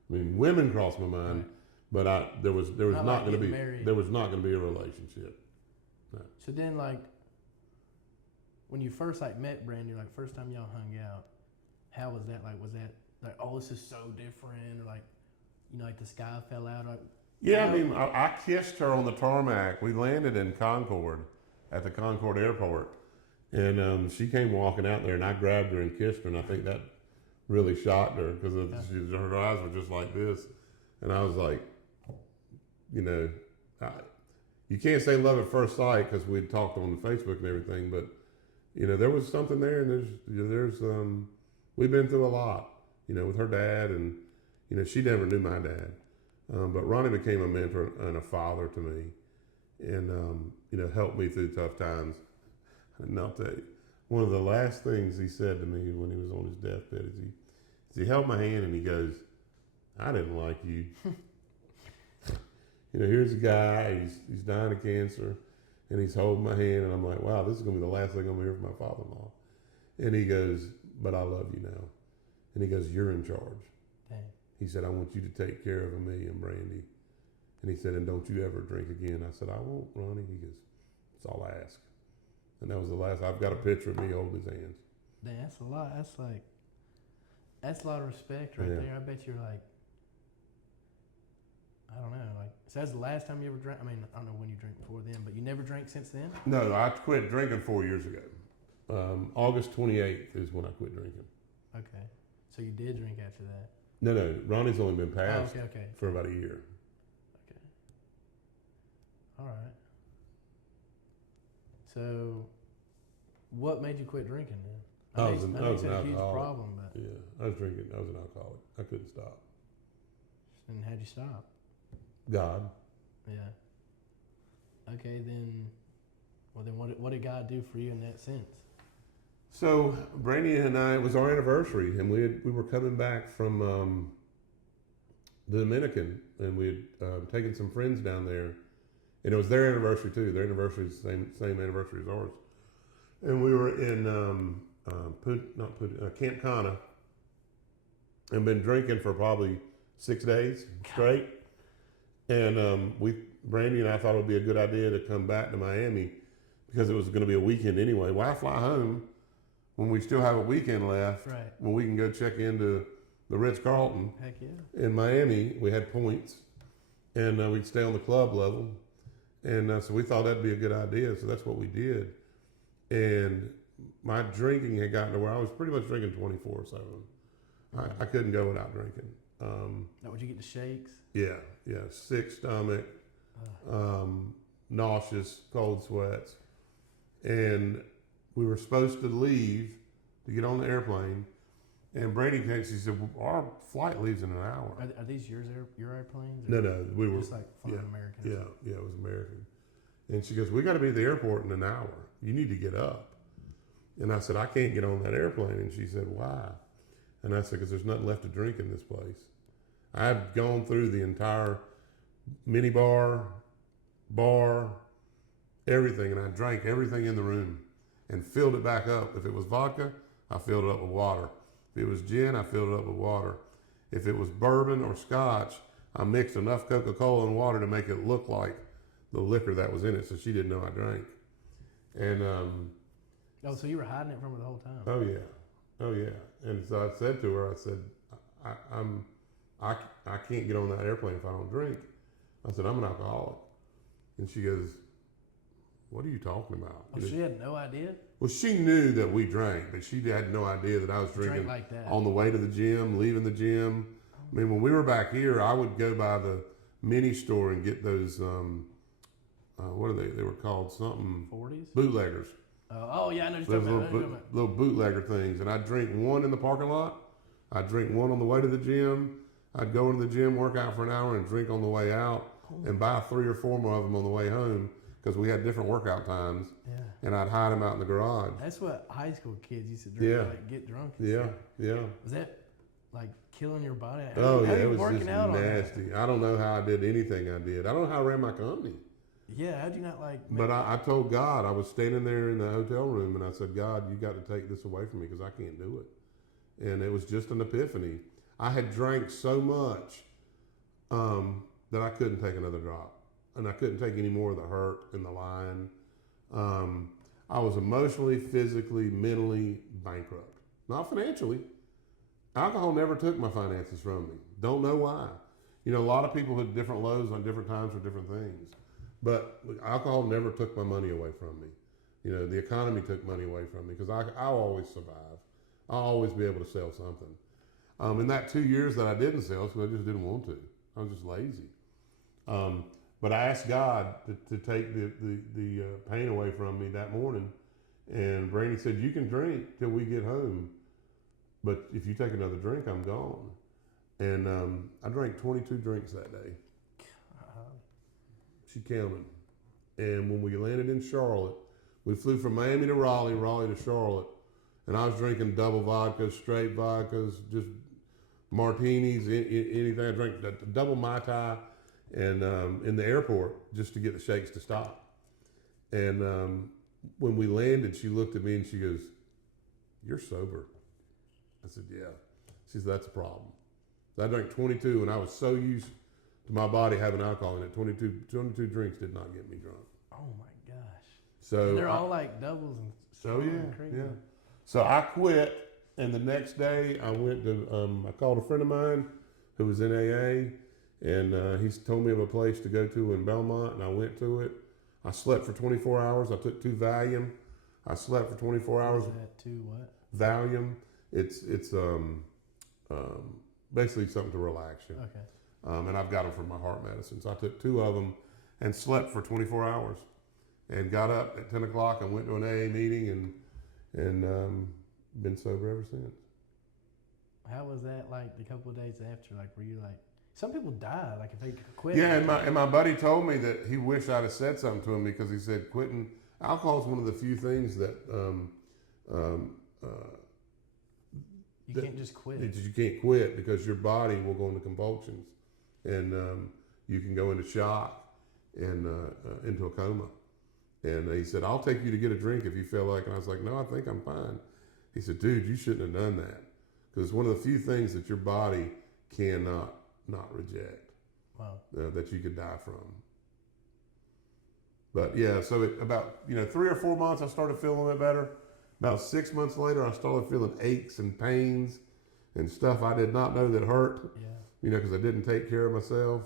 I mean, women crossed my mind, Right. but there was Not not like going to getting be married. there was not going to be a relationship. So then, like, when you first met Brandy, like first time y'all hung out, how was that? Like, was that like, oh, this is so different, or like, like the sky fell out? Like, Yeah, I mean, I kissed her on the tarmac. We landed in Concord, at the Concord airport, and she came walking out there, and I grabbed her and kissed her, and I think that really shocked her because her eyes were just like this, and I was like, you can't say love at first sight because we'd talked on Facebook and everything, but there was something there, and there's we've been through a lot, with her dad, and she never knew my dad. But Ronnie became a mentor and a father to me, and helped me through tough times. And I'll tell you, one of the last things he said to me when he was on his deathbed is he held my hand and he goes, "I didn't like you." Here's a guy, he's dying of cancer, and he's holding my hand, and I'm like, wow, this is gonna be the last thing I'm gonna hear from my father-in-law. And he goes, "But I love you now." And he goes, "You're in charge." Dang. He said, "I want you to take care of me and Brandy." And he said, "And don't you ever drink again." I said, "I won't, Ronnie." He goes, "That's all I ask." And that was the last. I've got a picture of me holding his hands. Dang, that's a lot. That's a lot of respect right Yeah. there. I bet you're like, I don't know, like, so that's the last time you ever drank? I mean, I don't know when you drank before then, but you never drank since then? No, I quit drinking 4 years ago. August 28th is when I quit drinking. Okay. So you did drink after that? No, Ronnie's only been passed Okay. for about a year. Okay. All right. So, what made you quit drinking then? I was know an it's a huge alcoholic. problem, but Yeah, I was drinking. I was an alcoholic. I couldn't stop. and how'd you stop? God. Yeah. Okay, then. Well, then what did God do for you in that sense? So Brandy and I, it was our anniversary, and we were coming back from the Dominican, and we had taken some friends down there, and it was their anniversary too. Their anniversary is the same anniversary as ours, and we were in Camp Cana, and been drinking for probably 6 days straight, and Brandy and I thought it would be a good idea to come back to Miami because it was going to be a weekend anyway. Why fly home when we still have a weekend left? Right. When we can go check into the Ritz-Carlton Heck yeah. in Miami. We had points, and we'd stay on the club level, and so we thought that'd be a good idea. So that's what we did, and my drinking had gotten to where I was pretty much drinking 24/7. I couldn't go without drinking. Now, would you get the shakes? Yeah, sick stomach, nauseous, cold sweats, and we were supposed to leave to get on the airplane. And Brady came. She said, "Our flight leaves in an hour." Are these your airplanes? No, we were just like flying American. Yeah, it was American. And she goes, "We got to be at the airport in an hour. You need to get up." And I said, "I can't get on that airplane." And she said, "Why?" And I said, "Because there's nothing left to drink in this place." I've gone through the entire mini bar, everything, and I drank everything in the room and filled it back up. If it was vodka, I filled it up with water. If it was gin, I filled it up with water. If it was bourbon or scotch, I mixed enough Coca-Cola and water to make it look like the liquor that was in it, so she didn't know I drank. And oh, so you were hiding it from her the whole time? oh yeah. And so I said to her, I said, I can't get on that airplane if I don't drink. I said, I'm an alcoholic. And she goes, what are you talking about? Oh, she had no idea? Well, she knew that we drank, but she had no idea that I was drinking like that. on the way to the gym, leaving the gym. I mean, when we were back here, I would go by the mini store and get those, what are they? They were called something. 40s? Bootleggers. Oh, yeah, I know what Those you're talking about. little bootlegger things. And I'd drink one in the parking lot. I'd drink one on the way to the gym. I'd go into the gym, work out for an hour, and drink on the way out, and buy 3 or 4 more of them on the way home because we had different workout times. Yeah. And I'd hide them out in the garage. That's what high school kids used to drink, like get drunk. And stuff. Yeah. Was that like killing your body? How you it was working just out nasty. I don't know how I did anything I did. I don't know how I ran my company. Yeah, how'd you not like? But I told God, I was standing there in the hotel room, and I said, God, you got to take this away from me because I can't do it. And it was just an epiphany. I had drank so much that I couldn't take another drop, and I couldn't take any more of the hurt and the lying. I was emotionally, physically, mentally bankrupt. Not financially. Alcohol never took my finances from me. Don't know why. You know, a lot of people had different lows on different times for different things. But alcohol never took my money away from me. You know, the economy took money away from me because I'll always survive. I'll always be able to sell something. In that 2 years that I didn't sell, because I just didn't want to. I was just lazy. But I asked God to take the pain away from me that morning. And Brandy said, you can drink till we get home. But if you take another drink, I'm gone. And I drank 22 drinks that day. She counted. And when we landed in Charlotte, we flew from Miami to Raleigh, Raleigh to Charlotte. And I was drinking double vodkas, straight vodkas, just martinis, anything. I drank double Mai Tai and in the airport just to get the shakes to stop. And when we landed, she looked at me and she goes, you're sober. I said, yeah. She said, that's a problem. So I drank 22 and I was so used to my body having alcohol in it. 22 drinks did not get me drunk. Oh my gosh. So and they're all like doubles and yeah. So I quit, and the next day I went to I called a friend of mine who was in AA, and he told me of a place to go to in Belmont, and I went to it. I slept for 24 hours. I took 2 Valium. I slept for 24 hours. What is that? 2 what? Valium. It's basically something to relax you. Okay. And I've got them for my heart medicine. So I took 2 of them and slept for 24 hours and got up at 10 o'clock and went to an AA meeting and been sober ever since. How was that like the couple of days after? Like, were you like, some people die, like if they quit. Yeah, and my buddy told me that he wished I'd have said something to him because he said quitting, alcohol is one of the few things that you can't just quit. You can't quit because your body will go into convulsions and you can go into shock and into a coma. And he said, I'll take you to get a drink if you feel like, and I was like, no, I think I'm fine. He said, dude, you shouldn't have done that because it's one of the few things that your body cannot not reject. Wow. That you could die from. But yeah, so about 3 or 4 months, I started feeling a bit better. About 6 months later, I started feeling aches and pains and stuff I did not know that hurt. Yeah. Because I didn't take care of myself.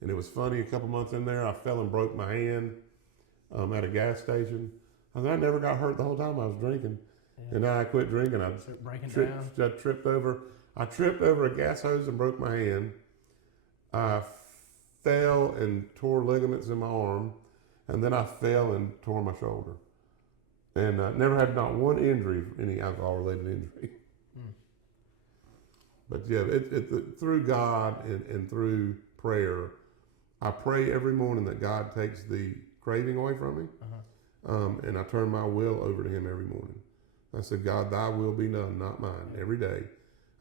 And it was funny, a couple months in there, I fell and broke my hand at a gas station. I never got hurt the whole time I was drinking. Yeah. And now I quit drinking. I tripped over a gas hose and broke my hand. I fell and tore ligaments in my arm. And then I fell and tore my shoulder. And never had not one injury, any alcohol-related injury. But yeah, through God and through prayer, I pray every morning that God takes the craving away from me. And I turn my will over to him every morning. I said, God, thy will be done, not mine. Every day,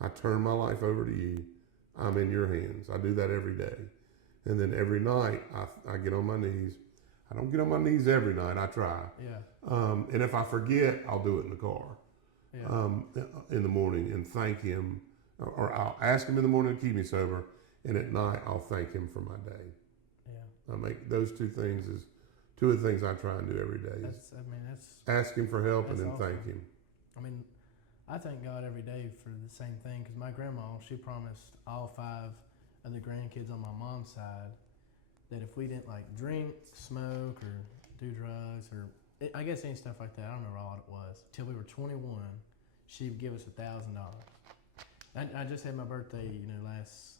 I turn my life over to you. I'm in your hands. I do that every day. And then every night, I get on my knees. I don't get on my knees every night. I try. Yeah. And if I forget, I'll do it in the car. Yeah. In the morning and thank him. Or I'll ask him in the morning to keep me sober. And at night, I'll thank him for my day. Yeah. I make those 2 things as 2 of the things I try and do every day. That's ask him for help and then awesome. thank him. I mean, I thank God every day for the same thing because my grandma, she promised all 5 of the grandkids on my mom's side that if we didn't like drink, smoke, or do drugs or I guess any stuff like that. I don't remember all it was. Till we were 21, she'd give us $1,000. I just had my birthday, last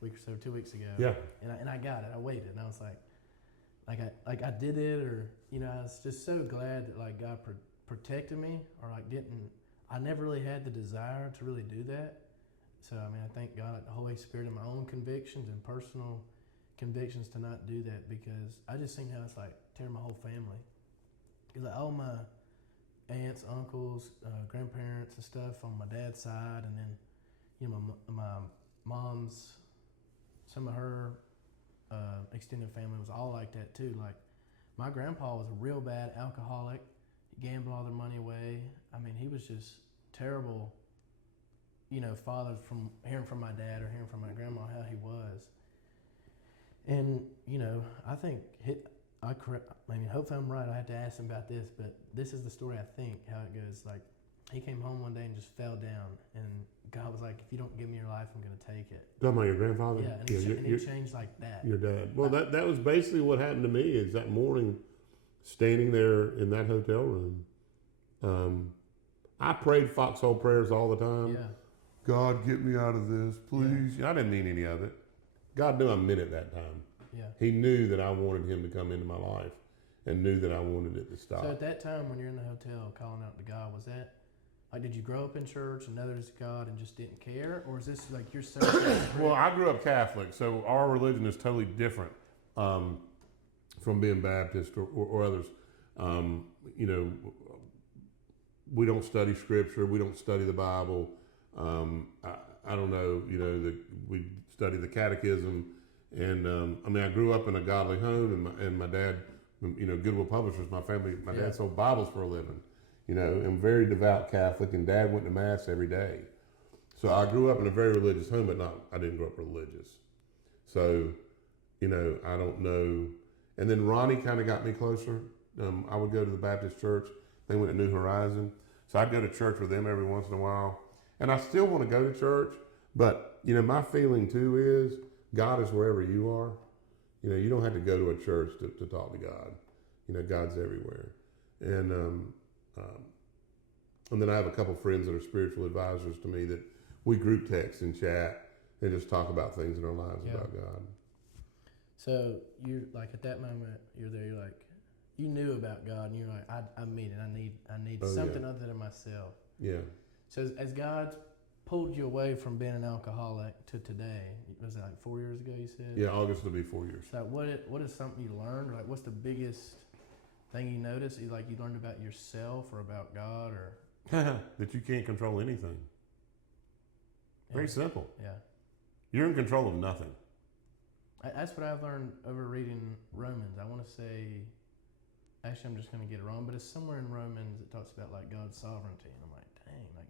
week or so, 2 weeks ago. Yeah. And I got it. I waited, and I was like I did it, or I was just so glad that like God protected me, or like I never really had the desire to really do that. So I mean, I thank God, the Holy Spirit, and my own convictions and personal convictions to not do that, because I just seen how it's like tearing my whole family. Because like all my aunts, uncles, grandparents and stuff on my dad's side, and then my mom's, some of her extended family was all like that too. Like my grandpa was a real bad alcoholic. He gambled all their money away. I mean, he was just terrible. Father, from hearing from my dad or hearing from my grandma how he was. And I think hopefully I'm right. I have to ask him about this, but this is the story I think how it goes. Like he came home one day and just fell down, and God was like, "If you don't give me your life, I'm going to take it." Talking about your grandfather? Yeah, and he changed like that. Your dad. Well, that was basically what happened to me. Is that morning, standing there in that hotel room, I prayed foxhole prayers all the time. Yeah. God, get me out of this, please. Yeah. I didn't mean any of it. God knew I meant it that time. Yeah. He knew that I wanted him to come into my life, and knew that I wanted it to stop. So at that time, when you're in the hotel calling out to God, was that like, did you grow up in church and know there's God and just didn't care, or is this like you're so? Well, I grew up Catholic, so our religion is totally different from being Baptist or others. We don't study Scripture. We don't study the Bible. I don't know. We study the Catechism, and I grew up in a godly home, and my dad, Goodwill Publishers, my family, my dad sold Bibles for a living. I'm very devout Catholic, and Dad went to Mass every day. So I grew up in a very religious home, but I didn't grow up religious. So, I don't know. And then Ronnie kind of got me closer. I would go to the Baptist church. They went to New Horizon. So I'd go to church with them every once in a while. And I still want to go to church, but, my feeling too is God is wherever you are. You don't have to go to a church to talk to God. God's everywhere. And then I have a couple friends that are spiritual advisors to me that we group text and chat and just talk about things in our lives about God. So you're like, at that moment, you're there, you're like, you knew about God, and you're like, I need it. I need something other than myself. Yeah. So as God pulled you away from being an alcoholic to today, was it like 4 years ago you said? Yeah, August will be 4 years. So what is something you learned? Like, what's the biggest thing you noticed? You learned about yourself or about God, or that you can't control anything. Very simple. Yeah. You're in control of nothing. That's what I've learned over reading Romans. I want to say, actually I'm just going to get it wrong, but it's somewhere in Romans that talks about like God's sovereignty, and I'm like, dang, like.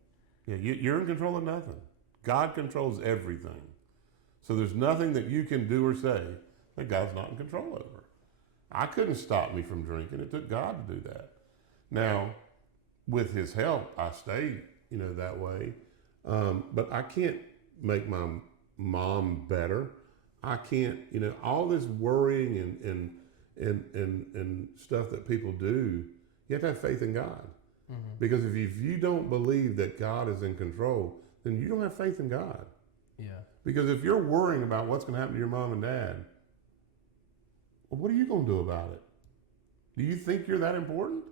Yeah, you're in control of nothing. God controls everything. So there's nothing that you can do or say that God's not in control over. I couldn't stop me from drinking. It took God to do that. Now, with his help, I stayed, that way. But I can't make my mom better. I can't, all this worrying and stuff that people do, you have to have faith in God. Mm-hmm. Because if you don't believe that God is in control, then you don't have faith in God. Yeah. Because if you're worrying about what's going to happen to your mom and dad, well, what are you going to do about it? Do you think you're that important?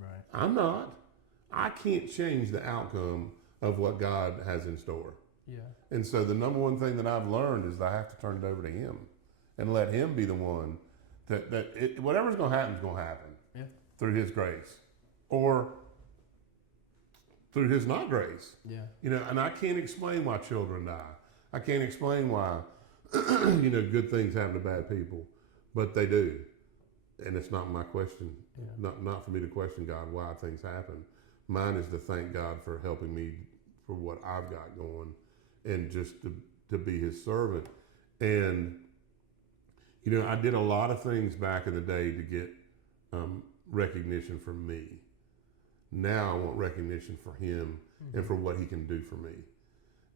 Right. I'm not. I can't change the outcome of what God has in store. Yeah. And so the number one thing that I've learned is that I have to turn it over to him and let him be the one that whatever's going to happen is going to happen. Yeah. Through his grace or through his not grace. Yeah. And I can't explain why children die. I can't explain why, good things happen to bad people, but they do. And it's not my question. Yeah. Not for me to question God why things happen. Mine is to thank God for helping me for what I've got going, and just to be his servant. And, I did a lot of things back in the day to get recognition from me. Now I want recognition for him and for what he can do for me.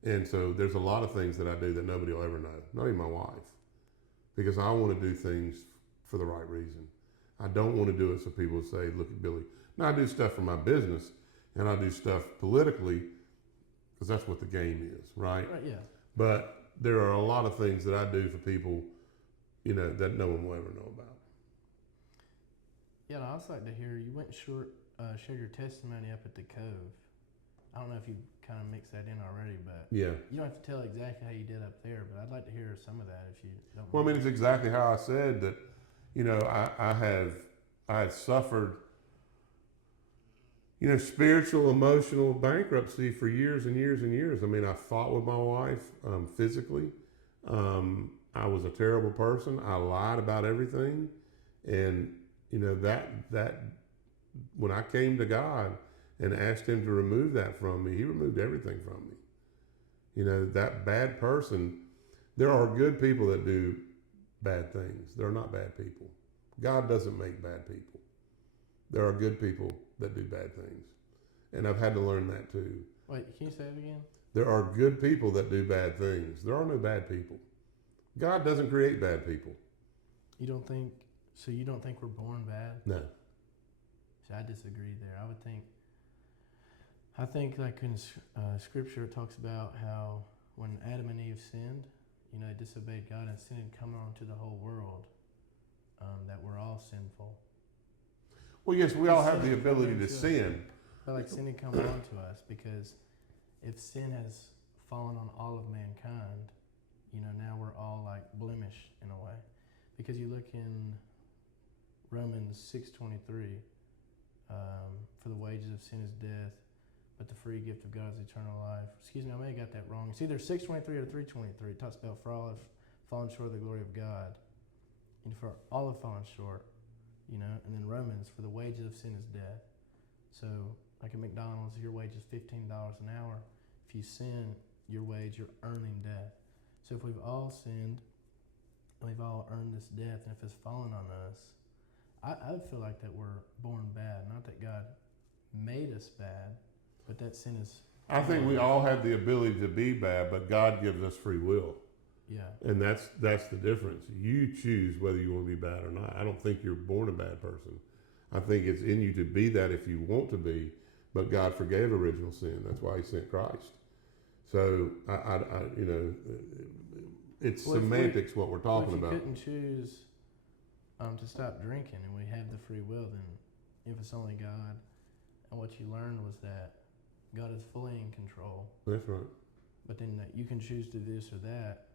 And so there's a lot of things that I do that nobody will ever know, not even my wife, because I want to do things for the right reason. I don't want to do it so people say, look at Billy. Now, I do stuff for my business, and I do stuff politically, because that's what the game is, right? Right, yeah. But there are a lot of things that I do for people, that no one will ever know about. Yeah, and I'd also like to hear, you went share your testimony up at the Cove. I don't know if you kind of mixed that in already, but Yeah. you don't have to tell exactly how you did up there, but I'd like to hear some of that if you don't Well, I mind. mean, it's exactly how I said that, I had suffered, spiritual, emotional bankruptcy for years and years and years. I mean, I fought with my wife physically. I was a terrible person. I lied about everything. And, that when I came to God and asked him to remove that from me, he removed everything from me. That bad person, there are good people that do bad things. They're not bad people. God doesn't make bad people. There are good people that do bad things. And I've had to learn that too. Wait, can you say it again? There are good people that do bad things. There are no bad people. God doesn't create bad people. You don't think we're born bad? No. See, I disagree there. I think like in Scripture it talks about how when Adam and Eve sinned, they disobeyed God and sin had come onto the whole world, that we're all sinful. Well, yes, we all have the ability to sin. But like sin had come onto us because if sin has fallen on all of mankind, now we're all like blemished in a way. Because you look in Romans 6:23, for the wages of sin is death, but the free gift of God is eternal life. Excuse me, I may have got that wrong. It's either 6:23 or 3:23. It talks about for all have fallen short of the glory of God, and for all have fallen short, and then Romans, for the wages of sin is death. So, like at McDonald's, your wage is $15 an hour. If you sin, your wage, you're earning death. So if we've all sinned, we've all earned this death, and if it's fallen on us, I would feel like that we're born bad. Not that God made us bad, but that sin is... I think we all have the ability to be bad, but God gives us free will. Yeah. And that's the difference. You choose whether you want to be bad or not. I don't think you're born a bad person. I think it's in you to be that if you want to be, but God forgave original sin. That's why he sent Christ. So, it's semantics what we're talking about. If you couldn't choose to stop drinking and we have the free will, then if it's only God, and what you learned was that God is fully in control. That's right. But then that you can choose to do this or that.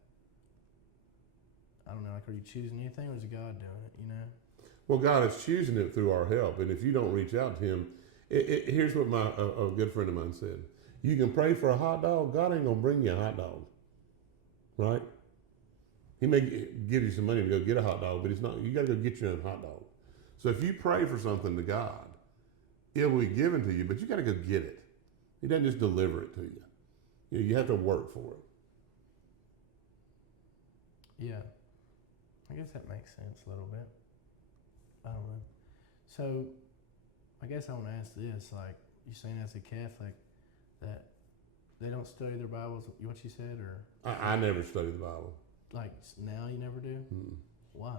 I don't know, like, are you choosing anything or is God doing it, Well, God is choosing it through our help. And if you don't reach out to him, here's what a good friend of mine said. You can pray for a hot dog. God ain't going to bring you a hot dog. Right? He may give you some money to go get a hot dog, but it's not. You got to go get your own hot dog. So if you pray for something to God, it will be given to you, but you got to go get it. He doesn't just deliver it to you. You have to work for it. Yeah. I guess that makes sense a little bit. I don't know. So, I guess I want to ask this, like, you saying as a Catholic that they don't study their Bibles, what you said, or? I never study the Bible. Like, now you never do? Mm-mm. Why?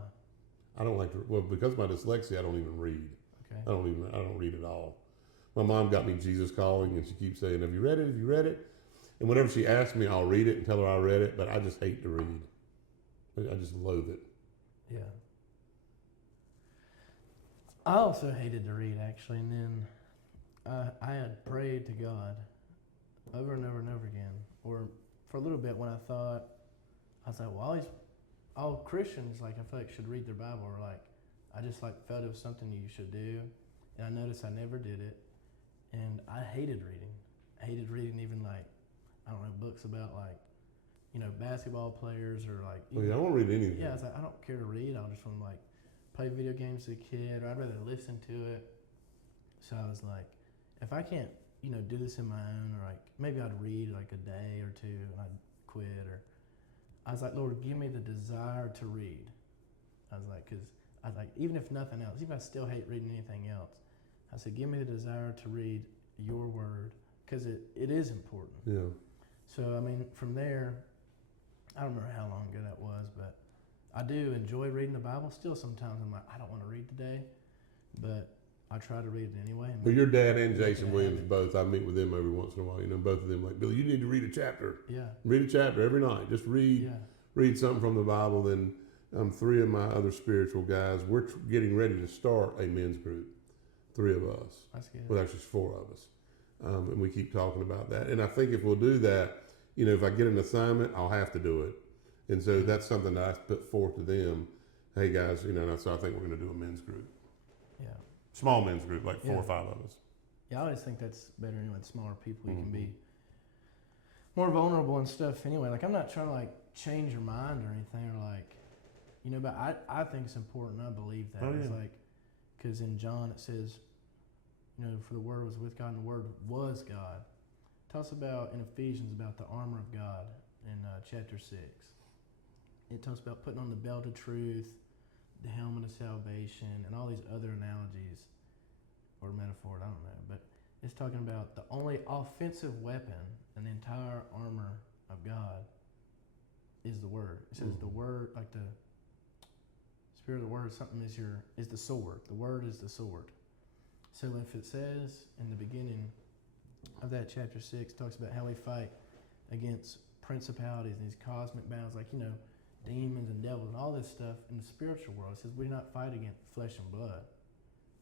I don't like to, well, because of my dyslexia, I don't even read. Okay. I don't read at all. My mom got me Jesus Calling, and she keeps saying, have you read it? Have you read it? And whenever she asks me, I'll read it and tell her I read it, but I just hate to read. I just loathe it. Yeah. I also hated to read, actually, and then I had prayed to God over and over and over again, or for a little bit when I was like, well, all Christians, like, I feel like should read their Bible, or like, I just like felt it was something you should do, and I noticed I never did it, and I hated reading. I hated reading even like, I don't know, books about like, basketball players or like. Well, yeah, I won't read anything. Yeah, I was like, I don't care to read. I just want to like play video games as a kid, or I'd rather listen to it. So I was like, if I can't, do this in my own, or like maybe I'd read like a day or two and I'd quit, or I was like, Lord, give me the desire to read. I was like, even if nothing else, even if I still hate reading anything else, I said, give me the desire to read your word, because it is important. Yeah. So, I mean, from there, I don't remember how long ago that was, but I do enjoy reading the Bible. Still, sometimes I'm like, I don't want to read today, but I try to read it anyway. Well, your dad and Jason Williams both, I meet with them every once in a while. You know, both of them like, Billy, you need to read a chapter. Yeah. Read a chapter every night. Just read something from the Bible. Then three of my other spiritual guys, we're getting ready to start a men's group. 3 of us. That's good. Well, actually, it's 4 of us. And we keep talking about that. And I think if we'll do that, you know, if I get an assignment, I'll have to do it. And so that's something that I put forth to them. Hey, guys, you know, and so I think we're going to do a men's group. Yeah. Small men's group, like 4 or 5 of us. Yeah, I always think that's better anyway. With smaller people, you can be more vulnerable and stuff anyway. Like, I'm not trying to, like, change your mind or anything or, like, you know, but I think it's important. I believe that. It's like, because in John it says, you know, for the Word was with God and the Word was God. It talks about, in Ephesians, about the armor of God in chapter 6. It talks about putting on the belt of truth, the helmet of salvation, and all these other analogies or metaphors, I don't know. But it's talking about the only offensive weapon in the entire armor of God is the Word. It says the Word, like the Spirit of the Word, something is the sword. The Word is the sword. So if it says in the beginning of that chapter 6, talks about how we fight against principalities and these cosmic battles, like, you know, demons and devils and all this stuff in the spiritual world. It says we do not fight against flesh and blood,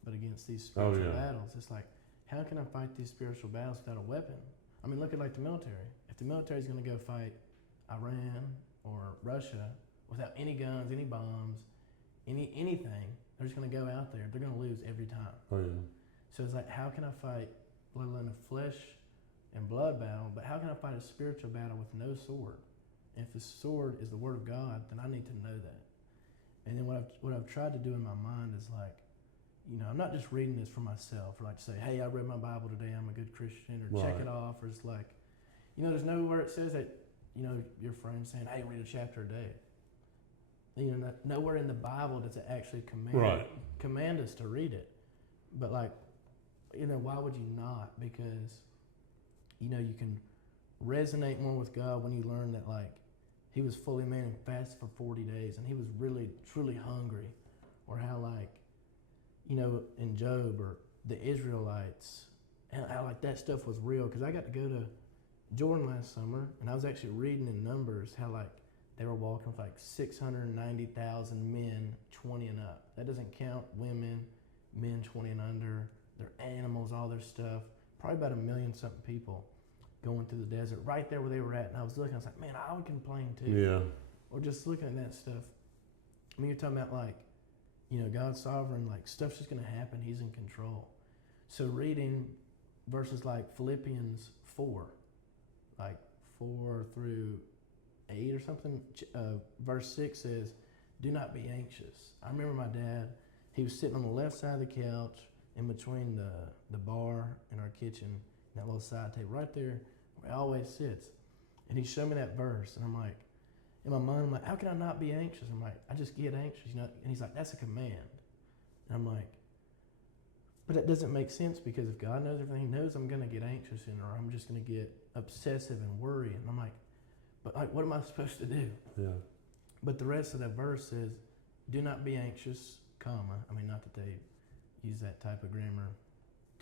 but against these spiritual battles. It's like, how can I fight these spiritual battles without a weapon? I mean, look at like the military. If the military is going to go fight Iran or Russia without any guns, any bombs, anything, they're just going to go out there. They're going to lose every time. So it's like, how can I fight, let alone a flesh and blood battle, but how can I fight a spiritual battle with no sword? And if the sword is the Word of God, then I need to know that. And then what I've tried to do in my mind is like, you know, I'm not just reading this for myself, or like to say, hey, I read my Bible today, I'm a good Christian, or check it off, or it's like, you know, there's nowhere it says that, you know, your friend's saying, hey, read a chapter a day. You know, nowhere in the Bible does it actually command us to read it. But like, you know, why would you not? Because, you know, you can resonate more with God when you learn that, like, he was fully man and fasted for 40 days and he was really, truly hungry. Or how, like, you know, in Job or the Israelites, and how, like, that stuff was real. Because I got to go to Jordan last summer, and I was actually reading in Numbers how, like, they were walking with, like, 690,000 men 20 and up. That doesn't count women, men 20 and under, their animals, all their stuff. Probably about 1 million something people going through the desert right there where they were at. And I was looking, I was like, man, I would complain too. Yeah. Or just looking at that stuff. I mean, you're talking about, like, you know, God's sovereign, like, stuff's just going to happen. He's in control. So reading verses like Philippians 4, like 4 through 8 or something, verse 6 says, do not be anxious. I remember my dad, he was sitting on the left side of the couch in between the bar and our kitchen, that little side table right there where he always sits. And he showed me that verse, and I'm like, in my mind, I'm like, how can I not be anxious? I'm like, I just get anxious, you know? And he's like, that's a command. And I'm like, but that doesn't make sense, because if God knows everything, He knows I'm going to get anxious or I'm just going to get obsessive and worry. And I'm like, but like, what am I supposed to do? Yeah. But the rest of that verse says, do not be anxious, comma. I mean, not that they use that type of grammar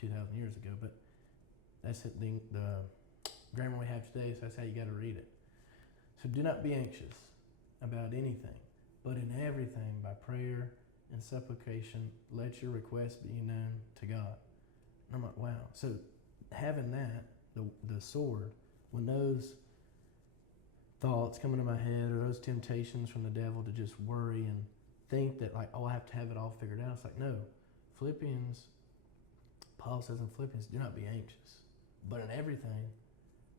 2,000 years ago, but that's the grammar we have today, so that's how you got to read it. So do not be anxious about anything, but in everything, by prayer and supplication, let your requests be known to God. And I'm like, wow. So having that, the sword, when those thoughts come into my head, or those temptations from the devil to just worry and think that, like, oh, I have to have it all figured out. It's like, no. Paul says in Philippians, do not be anxious, but in everything,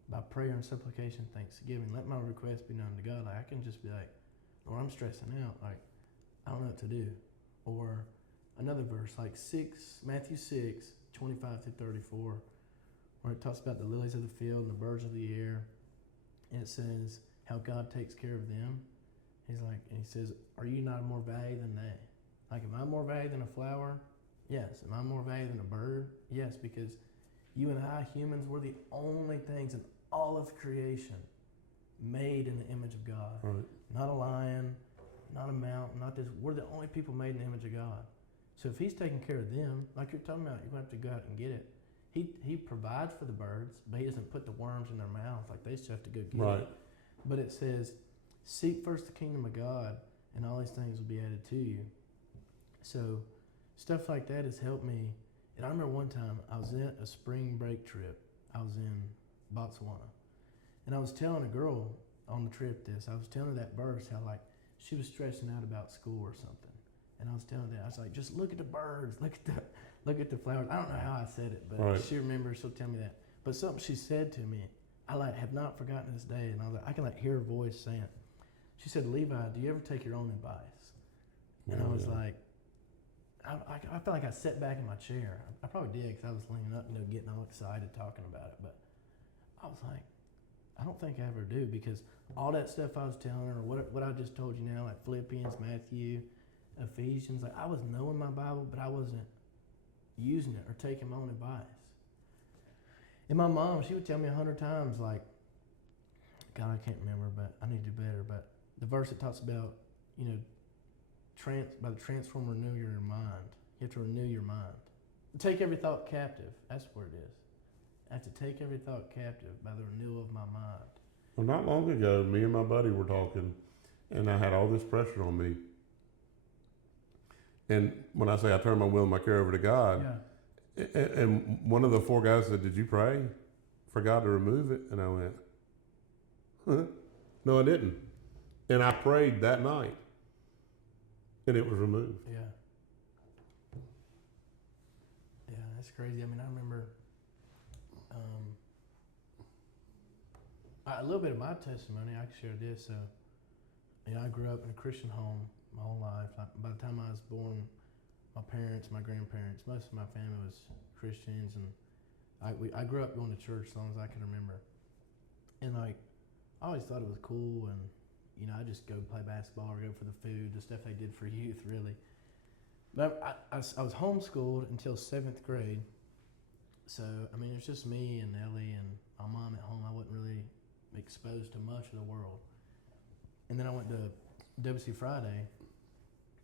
by prayer and supplication, thanksgiving, let my request be known to God. Like, I can just be like, or I'm stressing out, like, I don't know what to do. Or another verse, like Matthew 6, 25 through 34, where it talks about the lilies of the field and the birds of the air. And it says how God takes care of them. He's like, and he says, are you not more valuable than they? Like, am I more valuable than a flower? Yes. Am I more valuable than a bird? Yes, because you and I, humans, we're the only things in all of creation made in the image of God. Right. Not a lion, not a mountain, not this. We're the only people made in the image of God. So if He's taking care of them, like you're talking about, you're going to have to go out and get it. He provides for the birds, but He doesn't put the worms in their mouth. Like they still have to go get Right. it. But it says, seek first the kingdom of God, and all these things will be added to you. So stuff like that has helped me. And I remember one time I was in a spring break trip. I was in Botswana. And I was telling a girl on the trip this. I was telling her that verse, how like she was stressing out about school or something. And I was telling her that. I was like, just look at the birds, look at the flowers. I don't know how I said it, but Right. she remembers, she'll tell me that. But something she said to me, I like have not forgotten this day. And I was like, I can like hear her voice saying it. She said, Levi, do you ever take your own advice? And I was like, I felt like I sat back in my chair. I probably did because I was leaning up, getting all excited talking about it. But I was like, I don't think I ever do, because all that stuff I was telling her, or what I just told you now, like Philippians, Matthew, Ephesians, like I was knowing my Bible, but I wasn't using it or taking my own advice. And my mom, she would tell me 100 times, like, God, I can't remember, but I need to do better. But the verse that talks about, by the transform, renew your mind. You have to renew your mind. Take every thought captive. That's what it is. I have to take every thought captive by the renewal of my mind. Well, not long ago, me and my buddy were talking, and I had all this pressure on me. And when I say I turn my will and my care over to God, and one of the 4 guys said, did you pray for God to remove it? And I went, huh? No, I didn't. And I prayed that night, and it was removed. Yeah. Yeah, that's crazy. I mean, I remember a little bit of my testimony. I can share this. So, I grew up in a Christian home my whole life. By the time I was born, my parents, my grandparents, most of my family was Christians, and I grew up going to church as long as I can remember. And like, I always thought it was cool, and I just go play basketball or go for the food, the stuff they did for youth, really. But I was homeschooled until 7th grade. So, I mean, it's just me and Ellie and my mom at home. I wasn't really exposed to much of the world. And then I went to WC Friday,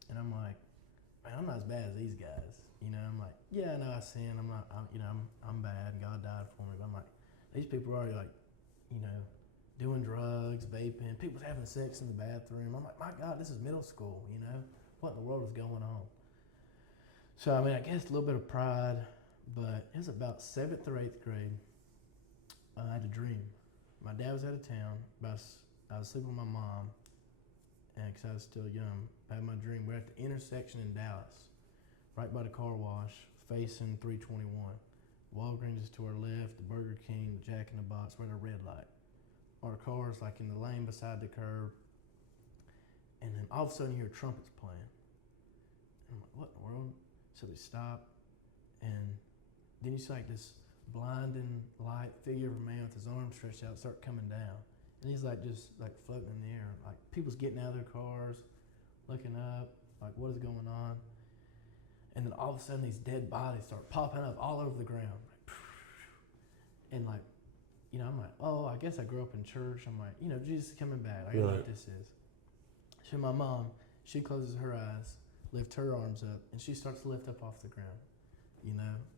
and I'm like, man, I'm not as bad as these guys. I'm like, yeah, I know I sin. I'm not, I'm bad. God died for me. But I'm like, these people are already like, doing drugs, vaping. People's having sex in the bathroom. I'm like, my God, this is middle school. What in the world is going on? So, I mean, I guess a little bit of pride, but it was about 7th or 8th grade. I had a dream. My dad was out of town, but I was sleeping with my mom, and because I was still young, I had my dream. We're at the intersection in Dallas, right by the car wash, facing 321. Walgreens is to our left, the Burger King, the Jack in the Box, we're at a red light. Our car's like in the lane beside the curb, and then all of a sudden you hear trumpets playing. And I'm like, what in the world? So we stop, and then you see like this blinding light figure of a man with his arms stretched out start coming down. And he's like just like floating in the air. Like people's getting out of their cars, looking up, like what is going on? And then all of a sudden these dead bodies start popping up all over the ground. And like, I'm like, oh, I guess I grew up in church. I'm like, Jesus is coming back. I know what this is. So my mom, she closes her eyes, lifts her arms up, and she starts to lift up off the ground.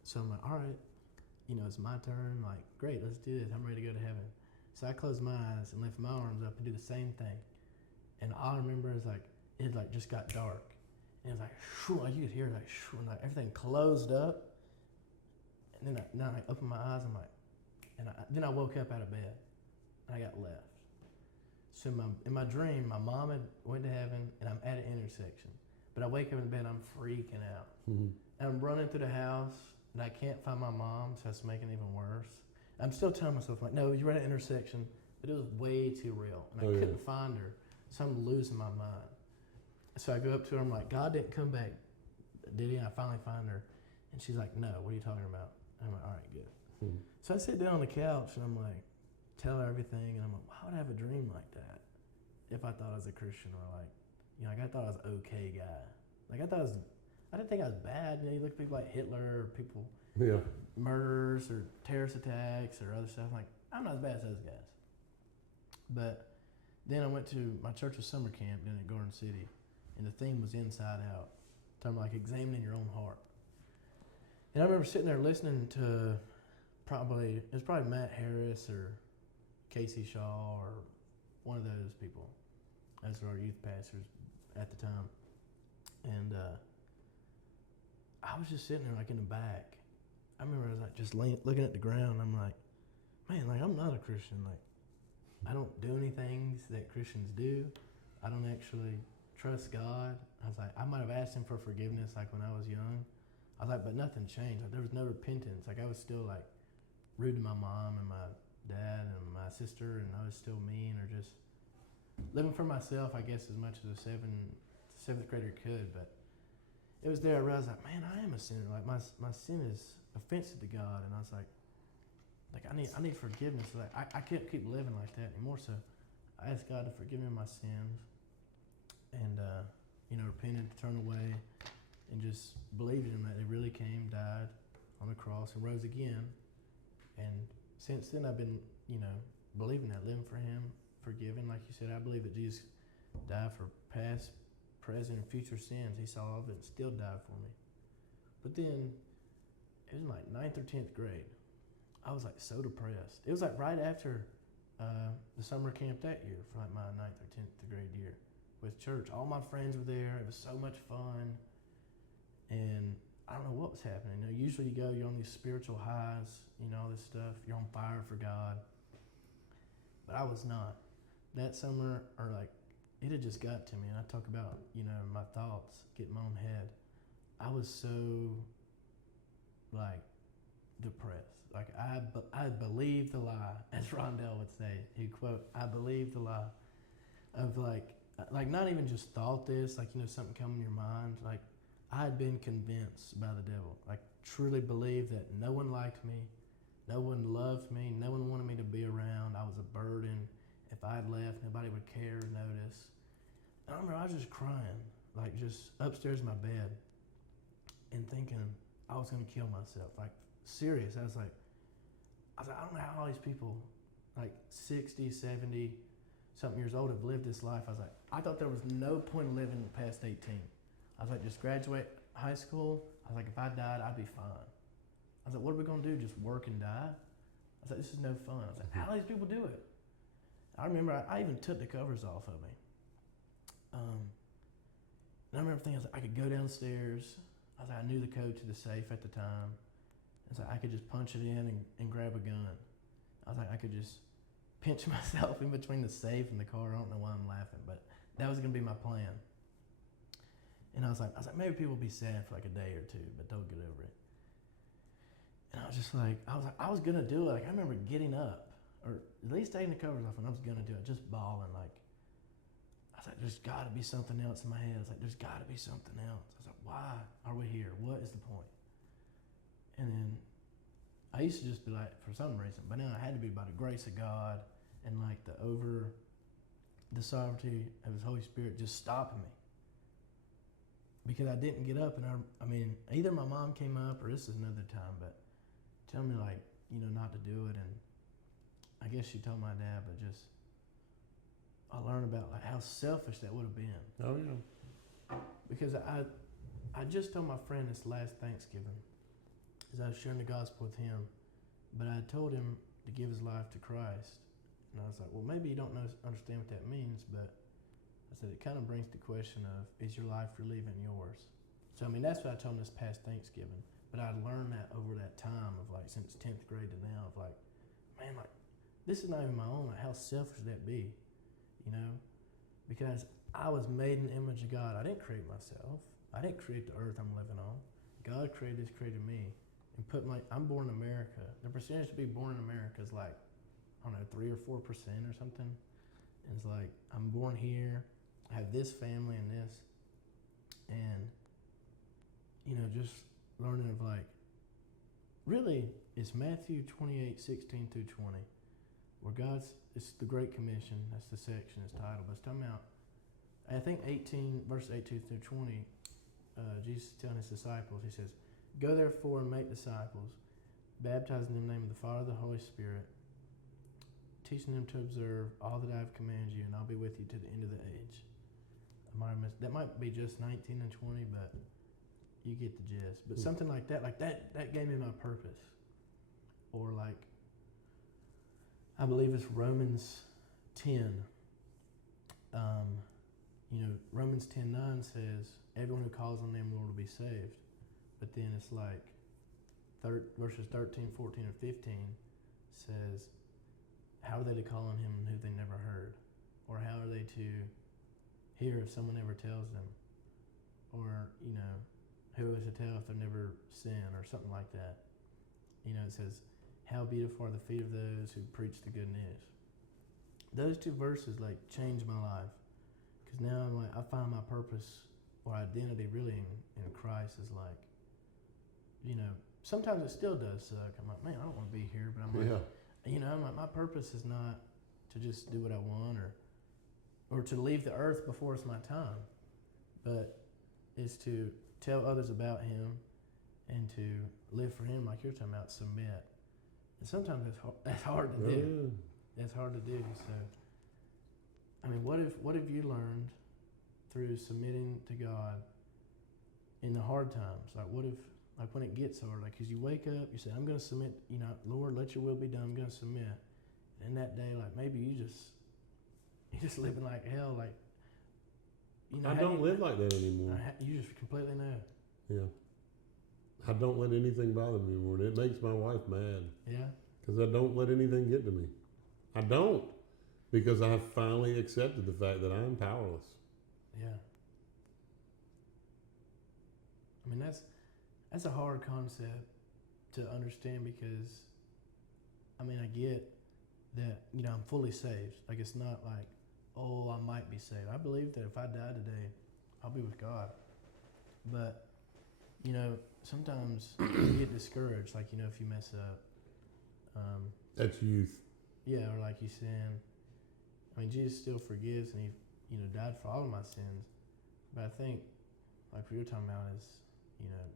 So I'm like, all right, it's my turn. Like, great, let's do this. I'm ready to go to heaven. So I close my eyes and lift my arms up and do the same thing. And all I remember is like, it like just got dark. And it was like, shoo, like you could hear like, shoo, and like everything closed up. And then I opened my eyes, I'm like, then I woke up out of bed and I got left. So in my dream, my mom had went to heaven and I'm at an intersection. But I wake up in bed, I'm freaking out. Mm-hmm. And I'm running through the house and I can't find my mom, so that's making it even worse. I'm still telling myself, like, no, you're at an intersection, but it was way too real. And I couldn't find her, so I'm losing my mind. So I go up to her, I'm like, God didn't come back, did he? And I finally find her. And she's like, no, what are you talking about? And I'm like, all right, good. Mm-hmm. So I sit down on the couch and I'm like, tell her everything. And I'm like, why would I have a dream like that if I thought I was a Christian, or like, like I thought I was an okay guy. Like I didn't think I was bad. You look at people like Hitler or people, murderers or terrorist attacks or other stuff. I'm like, I'm not as bad as those guys. But then I went to my church's summer camp down at Garden City. and the theme was Inside Out. Talking like examining your own heart. And I remember sitting there listening to it was probably Matt Harris or Casey Shaw or one of those people as our youth pastors at the time. And I was just sitting there like in the back. I remember I was like just looking at the ground. I'm like, man, like I'm not a Christian. Like I don't do any things that Christians do. I don't actually trust God. I was like, I might have asked him for forgiveness like when I was young. I was like, but nothing changed. Like there was no repentance. Like I was still like rude to my mom and my dad and my sister, and I was still mean or just living for myself, I guess, as much as a seventh grader could. But it was there I realized like, man, I am a sinner. Like my sin is offensive to God, and I was like I need forgiveness. Like I can't keep living like that anymore. So I asked God to forgive me my sins, and repented, turned away, and just believed in him that he really came, died on the cross, and rose again. And since then I've been, believing that, living for him, forgiven. Like you said, I believe that Jesus died for past, present, and future sins. He saw all of it and still died for me. But then it was in like 9th or 10th grade. I was like so depressed. It was like right after the summer camp that year for like my 9th or 10th grade year with church. All my friends were there. It was so much fun. And I don't know what was happening. Usually you go, you're on these spiritual highs, all this stuff. You're on fire for God. But I was not. That summer, it had just got to me. And I talk about, my thoughts, getting my own head. I was so, depressed. I believed the lie, as Rondell would say. He'd quote, I believed the lie. Of not even just thought this, something come in your mind. I had been convinced by the devil. Truly believed that no one liked me, no one loved me, no one wanted me to be around. I was a burden. If I had left, nobody would care or notice. And I remember I was just crying, just upstairs in my bed, and thinking I was going to kill myself. Serious. I was like, I don't know how all these people, 60, 70, something years old have lived this life. I thought there was no point in living past 18. I was like, just graduate high school. I was like, if I died, I'd be fine. I was like, what are we going to do, just work and die? I was like, this is no fun. I was like, how do these people do it? I remember I even took the covers off of me. And I remember thinking, I could go downstairs. I was like, I knew the code to the safe at the time. I was like, I could just punch it in and grab a gun. I was like, I could just pinch myself in between the safe and the car. I don't know why I'm laughing, but that was going to be my plan. And I was like, maybe people will be sad for a day or two, but they'll get over it. And I was just I was going to do it. I remember getting up, or at least taking the covers off, and I was going to do it, just bawling. I was like, there's got to be something else in my head. I was like, there's got to be something else. I was like, why are we here? What is the point? And then I used to just be for some reason, but now I had to be by the grace of God and the sovereignty of his Holy Spirit just stopping me. Because I didn't get up, and either my mom came up, or this is another time, but tell me not to do it. And I guess she told my dad, but just I learned about how selfish that would have been. Oh yeah. Because I just told my friend this last Thanksgiving, as I was sharing the gospel with him, but I told him to give his life to Christ, and I was like, well, maybe you don't understand what that means, but I said, it kind of brings the question of, is your life really even yours? So, that's what I told him this past Thanksgiving. But I learned that over that time of since 10th grade to now of man, this is not even my own. How selfish would that be? Because I was made in the image of God. I didn't create myself. I didn't create the earth I'm living on. God created me and I'm born in America. The percentage to be born in America is 3 or 4% or something. And it's I'm born here. I have this family and this, and just learning of really it's Matthew 28:16 through 20, where it's the Great Commission. That's the section, it's titled. But it's talking about, I think 18 verse 18 through 20. Jesus is telling his disciples. He says, "Go therefore and make disciples, baptizing them in the name of the Father, the Holy Spirit, teaching them to observe all that I have commanded you, and I'll be with you to the end of the age." That might be just 19 and 20, but you get the gist. But Hmm. something like that gave me my purpose. Or like, I believe it's Romans 10. Romans 10:9 says, everyone who calls on the name of the Lord will be saved. But then it's like, verses 13, 14, and 15 says, how are they to call on him who they never heard? Or how are they to hear if someone never tells them? Or, who is to tell if they've never sinned or something like that? It says, how beautiful are the feet of those who preach the good news. Those two verses changed my life. Because now I find my purpose or identity really in Christ is sometimes it still does suck. I'm like, man, I don't want to be here, but I'm like, my purpose is not to just do what I want or to leave the earth before it's my time, but is to tell others about him and to live for him, like you're talking about, submit. And sometimes that's hard to do. It's hard to do. So, what have you learned through submitting to God in the hard times? When it gets hard, because you wake up, you say, I'm going to submit, Lord, let your will be done, I'm going to submit. And that day, maybe you're just living like hell, I don't live like that anymore. You just completely know. Yeah. I don't let anything bother me anymore. And it makes my wife mad. Yeah. Because I don't let anything get to me. I don't. Because I have finally accepted the fact that I'm powerless. Yeah. That's a hard concept to understand because, I get that, I'm fully saved. It's not like, oh, I might be saved. I believe that if I die today, I'll be with God. But, sometimes you get discouraged, if you mess up. That's youth. Yeah, or you sin. Jesus still forgives and he, died for all of my sins. But I think, what you're talking about is,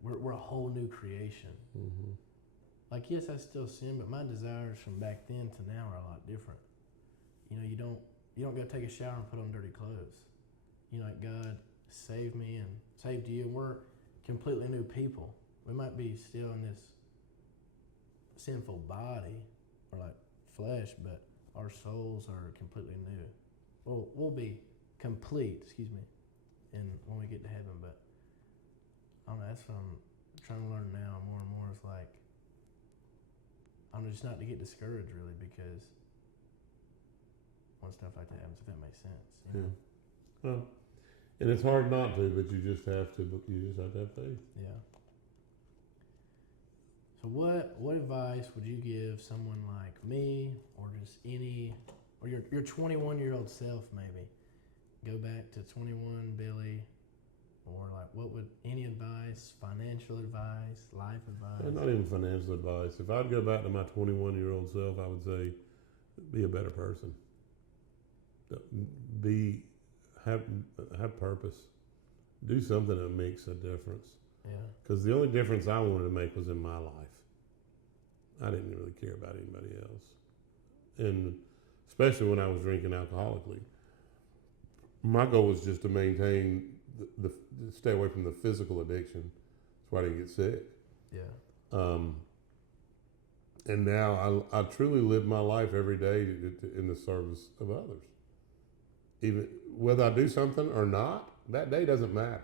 we're a whole new creation. Mm-hmm. Yes, I still sin, but my desires from back then to now are a lot different. You don't go take a shower and put on dirty clothes. God saved me and saved you, and we're completely new people. We might be still in this sinful body or flesh, but our souls are completely new. We'll be complete, and when we get to heaven, but I don't know, that's what I'm trying to learn now more and more. It's I'm just not to get discouraged really, because when stuff like that happens, if that makes sense. Yeah. Well, and it's hard not to, but you just have to have faith. Yeah. So what advice would you give someone like me, or just or your 21-year-old self maybe? Go back to 21 Billy, or what would any advice, financial advice, life advice? Not even financial advice. If I'd go back to my 21-year-old self, I would say, be a better person. Have purpose. Do something that makes a difference. Yeah. Because the only difference I wanted to make was in my life. I didn't really care about anybody else. And especially when I was drinking alcoholically. My goal was just to maintain stay away from the physical addiction. That's why I didn't get sick. Yeah. And now I truly live my life every day in the service of others. Even whether I do something or not, that day doesn't matter.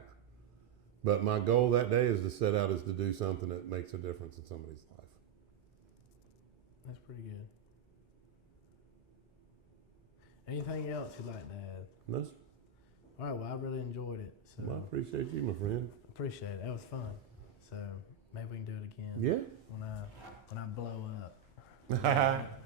But my goal that day is to set out is to do something that makes a difference in somebody's life. That's pretty good. Anything else you'd like to add? No. All right, well, I really enjoyed it. So Well, I appreciate you, my friend. Appreciate it. That was fun. So maybe we can do it again. Yeah. When I blow up.